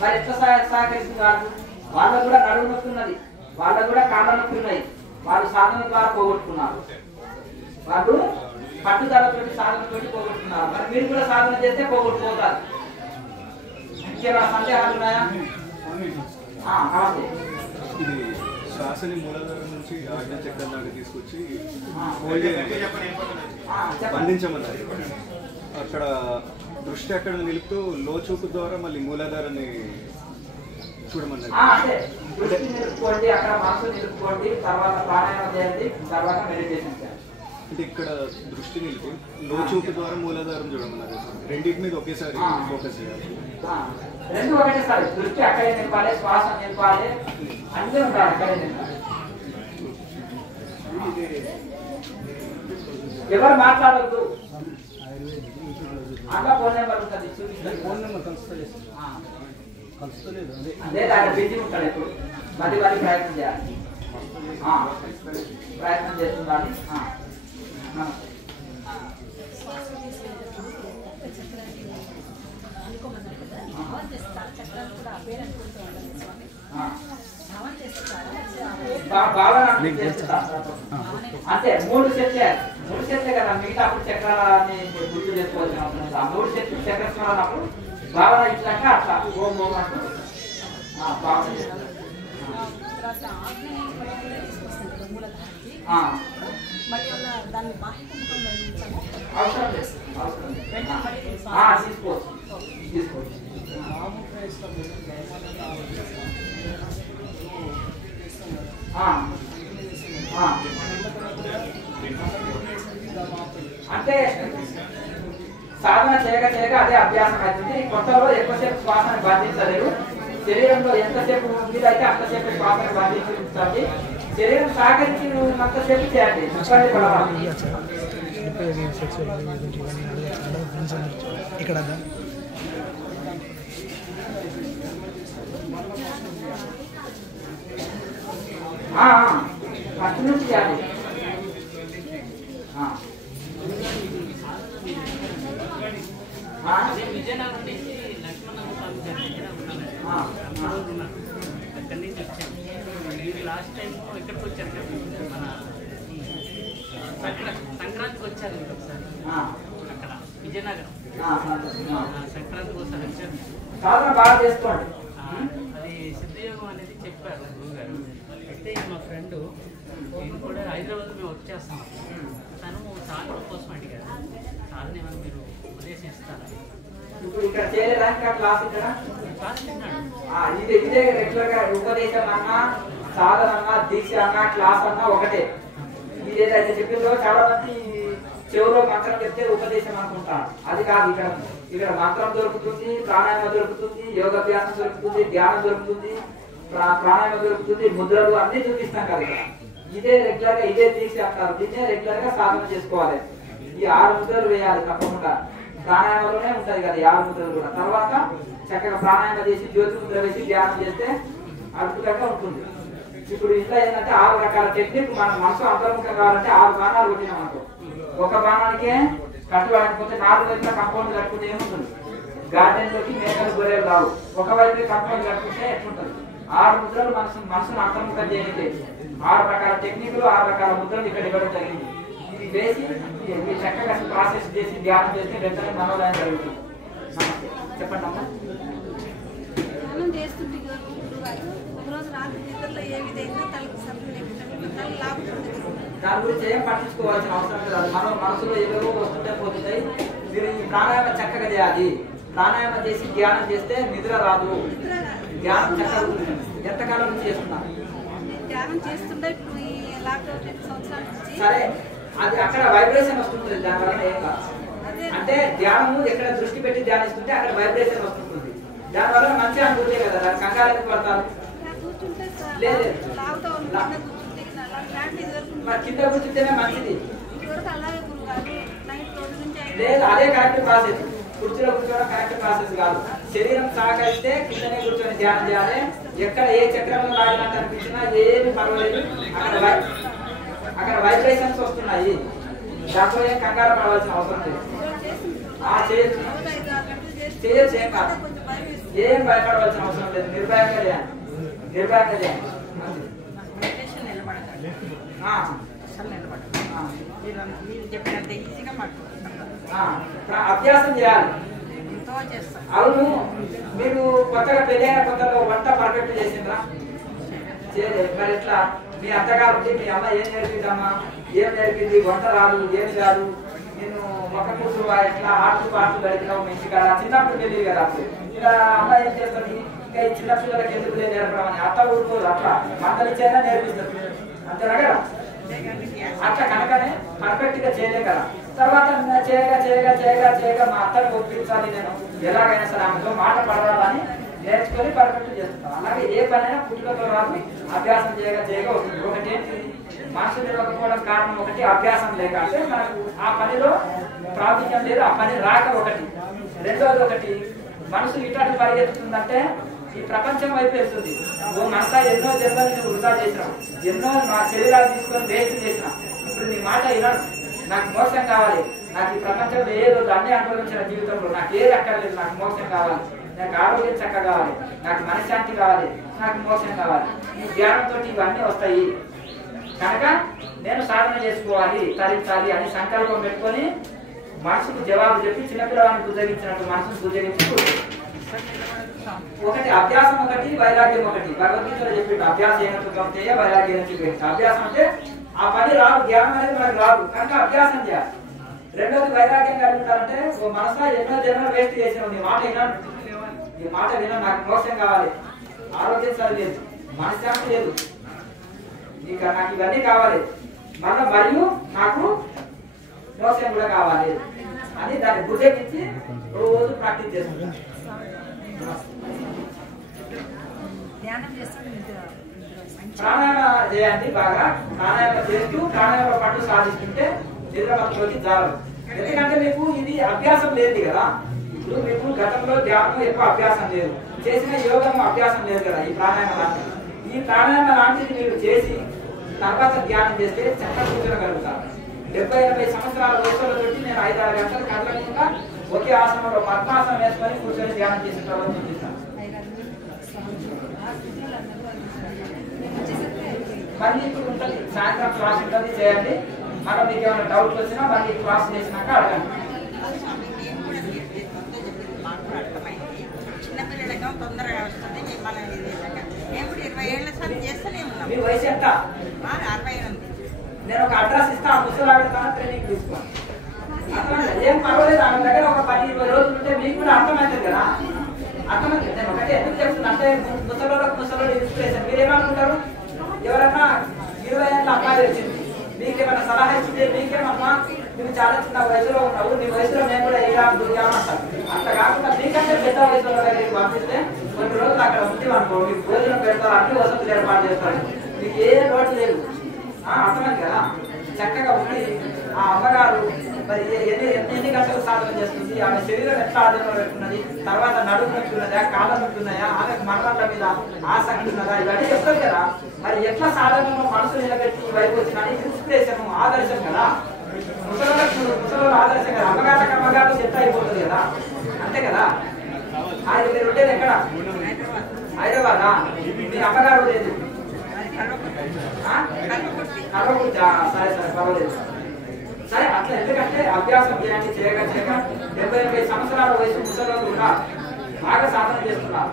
మరి ఎట్లా సహకరిస్తున్నారు? వాళ్ళకు కూడా నడుము నొప్పి ఉన్నది, వాళ్ళకు కూడా కాళ్ళ నొప్పి ఉన్నాయి. వాళ్ళు సాధన ద్వారా పోగొట్టుకున్నారు, వాళ్ళు పట్టుదలతో సాధనతోటి పోగొట్టుకున్నారు. మరి మీరు కూడా సాధన చేస్తే పోగొట్టుకోతారు. ఇంకేమైనా సందేహాలు ఉన్నాయా? ఇది శ్వాసని మూలాధారం నుంచి ఆజ్ఞ చక్రం దాకా తీసుకొచ్చి బంధించమన్నారు. అక్కడ దృష్టి అక్కడ నిలుపుతూ లోచూపు ద్వారా మళ్ళీ మూలాధారాన్ని చూడమన్నారు. నిలుపుకోండి, అక్కడ మనసు నిలుపుకోండి, తర్వాత ప్రాణాయామం చేయండి, తర్వాత మెడిటేషన్ చేయండి. అంటే ఇక్కడ దృష్టి నిలిపి లోచూపు ద్వారా మూలాధారం చూడమన్నారు. రెండింటి మీద ఒకేసారి ఫోకస్ చేయాలి. రెండు ఒకటేసారి దృష్టి అక్కడే నింపాలి, శ్వాస నింపాలి, అన్నీ ఉండాలి అక్కడే నింపాలి. ఎవరు మాట్లాడద్దు. అలా ఫోన్ నెంబర్ ఉంటుంది, చూపిస్తుంది. ఫోన్ నెంబర్ కలుస్తలేదు, అదే ఆయన బిజీ ఉంటాడు ఎప్పుడు. మళ్ళీ ప్రయత్నం చేయాలి, ప్రయత్నం చేస్తుండాలి. అంటే 3 సెట్లే కదా, మిగతా అప్పుడు చక్రాలని గుర్తు చేసుకోవాల్సిన అవసరం లేదు. ఆ 3 సెట్లు చక్రస్మరణ అప్పుడు భావన ఇచ్చాక అట్లా ఓం ఓం అంటూ భావన చేస్తారు. అవసరం లేదు, తీసుకోవచ్చు. అంటే సాధన చేయగా అదే అభ్యాసం అవుతుంది. కొత్తలో ఎక్కువసేపు శ్వాసను బంధించలేరు. శరీరంలో ఎంతసేపు వీలైతే అంతసేపు శ్వాసను బంధించాలి. శరీరం సహకరించినంతసేపు చేయండి, ఇబ్బంది పడవాలి. ఇక్కడ ఫస్ట్ నుంచి చేయాలి. విజయనగరం నుంచి లక్ష్మణ స్వామి దగ్గర అక్కడి నుంచి వచ్చాను. మీరు లాస్ట్ టైం ఎక్కడికి వచ్చారు కదా, మన సంక్రాంతికి వచ్చారు ఒకసారి అక్కడ విజయనగరం. సంక్రాంతికి ఒకసారి వచ్చారు. బాగా చేసుకోండి. అది సిద్ధయోగం అనేది చెప్పారు గురువుగారు. అయితే మా ఫ్రెండ్ నేను కూడా హైదరాబాద్ మేము వచ్చేస్తాం. తను సాధన కోసం అడిగారు. సాధన ఏమైనా మీరు ఉపదేశం ఇస్తారా? ఇప్పుడు ఇక్కడ చేయడానికి క్లాస్ ఇక్కడ ఇదే రెగ్యులర్ గా ఉపదేశం అన్నా, సాధన అన్నా, దీక్ష అన్నా, క్లాస్ అన్నా ఒకటే. ఇది ఏదైతే చెప్పిందో చాలా మంది చెవులో మంత్రం చెప్తే ఉపదేశం అనుకుంటారు. అది కాదు. ఇక్కడ మంత్రం దొరుకుతుంది, ప్రాణాయామం దొరుకుతుంది, యోగాభ్యాసం దొరుకుతుంది, ధ్యానం దొరుకుతుంది, ప్రాణాయామం దొరుకుతుంది, ముద్రలు అన్ని చూపిస్తాం కదా. ఇదే రెగ్యులర్ గా ఇదే దీక్ష అంటారు. దీన్నే రెగ్యులర్ గా సాధన చేసుకోవాలి. ఈ 6 ముద్రలు వేయాలి తప్పకుండా. ప్రాణాయామంలోనే ఉంటాయి కదా 6 ముద్రలు కూడా. తర్వాత చక్కగా ప్రాణాయామం చేసి జ్యోతి ముద్ర వేసి ధ్యానం చేస్తే అద్భుతంగా ఉంటుంది. ఇప్పుడు ఇంట్లో ఏంటంటే 6 రకాల టెక్నిక్. మన మనసు అంతర్ముఖం కావాలంటే 6 బాణాలు కొట్టినాం అనుకో. ఒక బాణానికే కట్టుబడకపోతే 4 వైపులా కంపౌండ్ కట్టుకుంటే ఏముంటుంది? గార్డెన్ లోకి మేకలు గొర్రెలు రావు. ఒకవైపు కంపౌండ్ కట్టుకుంటే ఎట్లుంటుంది? 6 ముద్రలు మనసును అంతర్ముఖం చేయనికే 6 రకాల టెక్నిక్లు, 6 రకాల ముద్రలు ఇక్కడ ఇవ్వడం జరిగింది. ఇది వేసి చక్కగా ప్రాసెస్ చేసి ధ్యానం చేస్తే వెంటనే మనోలయం జరుగుతుంది. చెప్పండి అమ్మా. దాని గురించి ఏం పట్టించుకోవాల్సిన అవసరం లేదు. మనం మనసులో ఏవేవో వస్తుంటే పోతుంటాయి. మీరు ఈ ప్రాణాయామం చక్కగా చేయాలి. ప్రాణాయామం చేసి ధ్యానం చేస్తే నిద్ర రాదు. ధ్యానం చక్కగా ఉంటుంది. ఎంతకాలం నుంచి చేస్తున్నారు? సరే, అది అక్కడ వైబ్రేషన్ వస్తుంటుంది. దానివల్ల ఏం కాదు. అంటే ధ్యానము ఎక్కడ దృష్టి పెట్టి ధ్యానిస్తుంటే అక్కడ వైబ్రేషన్ వస్తుంటుంది. దానివల్ల మంచి అనుకుంటే కదా, దాని కంగారు ఎందుకు పడతారు? లేదు మరి కింద కూర్చుంటేనే మంచిది లేదు, అదే కరెక్ట్ ప్రాసెస్. కుర్చీలో కూర్చోవడం కరెక్ట్ ప్రాసెస్ కాదు. శరీరం సహకరిస్తే కిందనే కూర్చొని ధ్యానం చేయాలి. ఎక్కడ ఏ చక్రంలో లాగినట్టు అనిపించినా ఏమి పర్వాలేదు. అక్కడ వైబ్రేషన్స్ వస్తున్నాయి, దాంట్లో ఏం కంగారు పడవలసిన అవసరం లేదు. చేయొచ్చు చేయొచ్చు, ఏం కాదు, ఏం భయపడవలసిన అవసరం లేదు. నిర్భయంగా చేయండి, నిర్భయంగా చేయండి. అభ్యాసం చేయాలి. అవును, మీరు కొత్తగా పెళ్ళైన కొత్తలో వంట పర్ఫెక్ట్ చేసిండ్రా? చేయలేదు. మరి ఎట్లా? మీ అత్తగారు మీ అమ్మ ఏం నేర్పిందమ్మా? ఏం నేర్పింది? వంట రాదు, ఏం రాదు, నేను మొక్క కూర్చు ఎట్లా ఆడుతూ పాటలు గడిపినావు మీ ఇంటికాడ. చిన్నప్పుడు తెలియదు కదా. అప్పుడు ఇలా అమ్మ ఏం చేస్తుంది, ఇంకా ఈ చిన్న పిల్లలకి ఎందుకు నేర్పడం అని అట్లా ఊరుకోదు. అట్లా మందలిచ్చైనా నేర్పిస్తుంది, అంతేనా కదా? అట్లా కనుకనే పర్ఫెక్ట్ గా చేయలే కదా. తర్వాత చేయగా చేయగా చేయగా చేయగా మా అత్తని ఒప్పించాలి, నేను ఎలాగైనా సరే ఆమెతో మాట పడాలని నేర్చుకొని పర్ఫెక్ట్ చేస్తున్నాను. అలాగే ఏ పనైనా పుట్టుకతో రాదు, అభ్యాసం చేయగా చేయగా వస్తుంది. ఒకటి ఏంటి, మనసు నిలవకపోవడం కారణం ఒకటి అభ్యాసం లేక, అంటే మనకు ఆ పనిలో ప్రావీణ్యం లేదు, ఆ పని రాక ఒకటి. రెండోది ఒకటి, మనసు ఇట్లాంటి పరిగెత్తుతుందంటే ఈ ప్రపంచం వైపు వెళ్తుంది. ఓ మనసా ఎన్నో జన్మలు నువ్వు వృధా చేసినావు, ఎన్నో నా శరీరాలు తీసుకొని వేస్ట్ చేసినా, ఇప్పుడు నీ మాట వినను, నాకు మోక్షం కావాలి, నాకు ఈ ప్రపంచంలో ఏ రోజు అన్ని అనుభవించిన జీవితంలో నాకు ఏది అక్కర్లేదు, నాకు మోక్షం కావాలి, నాకు ఆరోగ్యం చక్కగా కావాలి, నాకు మనశ్శాంతి కావాలి, నాకు మోక్షం కావాలి. ఈ జ్ఞానంతో ఇవన్నీ వస్తాయి కనుక నేను సాధన చేసుకోవాలి, తరించాలి అని సంకల్పం పెట్టుకొని మనసుకు జవాబు చెప్పి చిన్నపిల్లవాడిని బుద్ధగించినట్టు మనసును బుద్ధగించి ఒకటి అభ్యాసం, ఒకటి వైరాగ్యం, ఒకటి భగవద్గీతలో చెప్పి అభ్యాసం ఏమంటే వైరాగ్యం చెప్పి. అభ్యాసం అంటే ఆ పని రాదు, జ్ఞానం అనేది మనకు రాదు కనుక అభ్యాసం చేయాలి. రెండోది వైరాగ్యం కలిగి ఉంటారంటే ఓ మనసులో ఎన్నో జన్మలు వేస్ట్ చేసావు, నీ మాట విన్నాను, నీ మాట విన్నాను, నాకు మోక్షం కావాలి, ఆరోగ్యం సరిలేదు, మనశ్శాంతి లేదు, నాకు ఇవన్నీ కావాలి, మళ్ళీ మరియు నాకు మోక్షం కూడా కావాలి అని దాన్ని బుద్ధగించి రోజు ప్రాక్టీస్ చేస్తుంటాను. ప్రాణాయామ చేయండి బాగా. ప్రాణాయామ చేస్తూ ప్రాణాయామ పట్టు సాధిస్తుంటే నిద్రమత్తులోకి జారదు. ఎందుకంటే మీకు ఇది అభ్యాసం లేదు కదా. ఇప్పుడు మీకు గతంలో ధ్యానం ఎక్కువ అభ్యాసం లేదు, చేసిన యోగం అభ్యాసం లేదు కదా. ఈ ప్రాణాయామ లాంటిది, ఈ ప్రాణాయామ లాంటిది మీరు చేసి తర్వాత ధ్యానం చేస్తే చక్కగా కూర్చోగలుగుతారు. 70-80 సంవత్సరాల వయసులో తోటి నేను 5-6 గంటలు కదలకుండా ఒకే ఆసనంలో పద్మాసనం వేసుకొని కూర్చొని ధ్యానం చేసిన తర్వాత చూపిస్తాను. మళ్ళీ ఇప్పుడు ఉంటుంది, సాయంత్రం క్లాస్ ఉంటుంది, చేయండి. మనం మీకు ఏమైనా డౌట్ వచ్చినా మళ్ళీ క్లాస్ చేసినాక అడగండి. తొందరగా వస్తుంది. మీ వయసు ఎంత? 68. నేను ఒక అడ్రస్ ఇస్తా, ఆ ముసలాడుతాను, ట్రైనింగ్ తీసుకోండి. ఏం పర్వాలేదు, ఆమె దగ్గర ఒక 10-20 రోజులు ఉంటే మీకు కూడా అర్థమవుతుంది కదా. అర్థమవుతుంది. నేను ఒకటి ఎందుకు చెప్తున్నా అంటే ముసలోడు ఇన్స్పిరేషన్. మీరేమనుకుంటారు, ఎవరన్నా 20 ఏళ్ళ అమ్మాయి వచ్చింది, మీకేమైనా సలహా ఇచ్చింది, మీకేమన్నా నువ్వు చాలా చిన్న వయసులో ఉన్నావు, నీ వయసులో మేము కూడా దుర్గామంటారు. అట్లా కాకుండా మీకంటే పెద్ద వయసులో దగ్గరికి పంపిస్తే కొన్ని రోజులు అక్కడ ఉంది అనుకో, మీకు భోజనం పెడతారు, అన్ని వసతులు ఏర్పాటు చేస్తారు, మీకు ఏ లోటు లేదు. అర్థమైంది కదా. చక్కగా ఉండి ఆ అమ్మగారు మరి ఎన్ని గంటలు సాధన చేస్తుంది, ఆమె శరీరం ఎట్లా ఆధీనంలో పెట్టుకున్నది, తర్వాత నడుము నొప్పున్నదా, కాళ్ళ నొప్పున్నాయా, ఆమెకు మరణాల మీద ఆసక్తి ఉన్నదా, ఇవన్నీ చెప్తారు కదా. మరి ఎట్లా సాధనలో మనసు నిలబెట్టి వైపు వచ్చిన ఇన్స్పిరేషన్, ఆదర్శం కదా. ముసలి ఆదర్శం కదా. అమ్మగారు సెట్ అయిపోతుంది కదా, అంతే కదా. ఆయన మీరు ఉండేది ఎక్కడ? హైదరాబాదా? మీ అమ్మగారు లేదు? సరే సరే పర్వాలేదు. సరే అట్లా. ఎందుకంటే అభ్యాసం చేయండి, చేయగా 70-80 సంవత్సరాల వయసు ముసలి కూడా బాగా సాధన చేస్తున్నారు.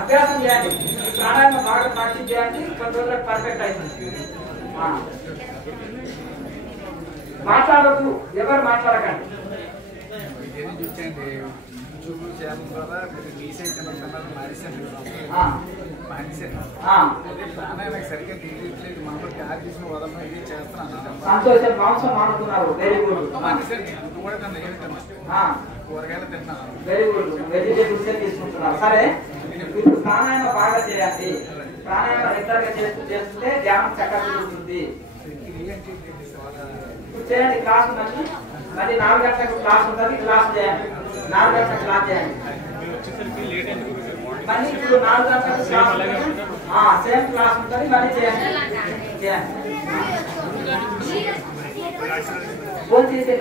అభ్యాసం చేయండి, ప్రాణాయామం బాగా ప్రాక్టీస్ చేయండి, కొన్ని రోజులకు పర్ఫెక్ట్ అవుతుంది. మాట్లాడకు, ఎవరు మాట్లాడకండి. సంతోషం. మాంసం మానుకున్నారు, very good. Very good, vegetables తీసుకుంటున్నారు. సరే, ఇప్పుడు ప్రాణాయామ బాగా చేయండి. ప్రాణాయామం రెగ్యులర్ గా చేస్తుంటే ధ్యానం చక్కగా ఉంటుంది. చేయండి క్లాస్ మళ్ళీ 4 గంటలకు క్లాస్ ఉంటుంది, క్లాస్ చేయండి. 4 గంటలకు క్లాస్ చేయండి. మళ్ళీ ఇప్పుడు 4 గంటలకు క్లాస్ ఉంటుంది, సేమ్ క్లాస్ ఉంటుంది, మళ్ళీ చేయండి. ఫోన్ చేసి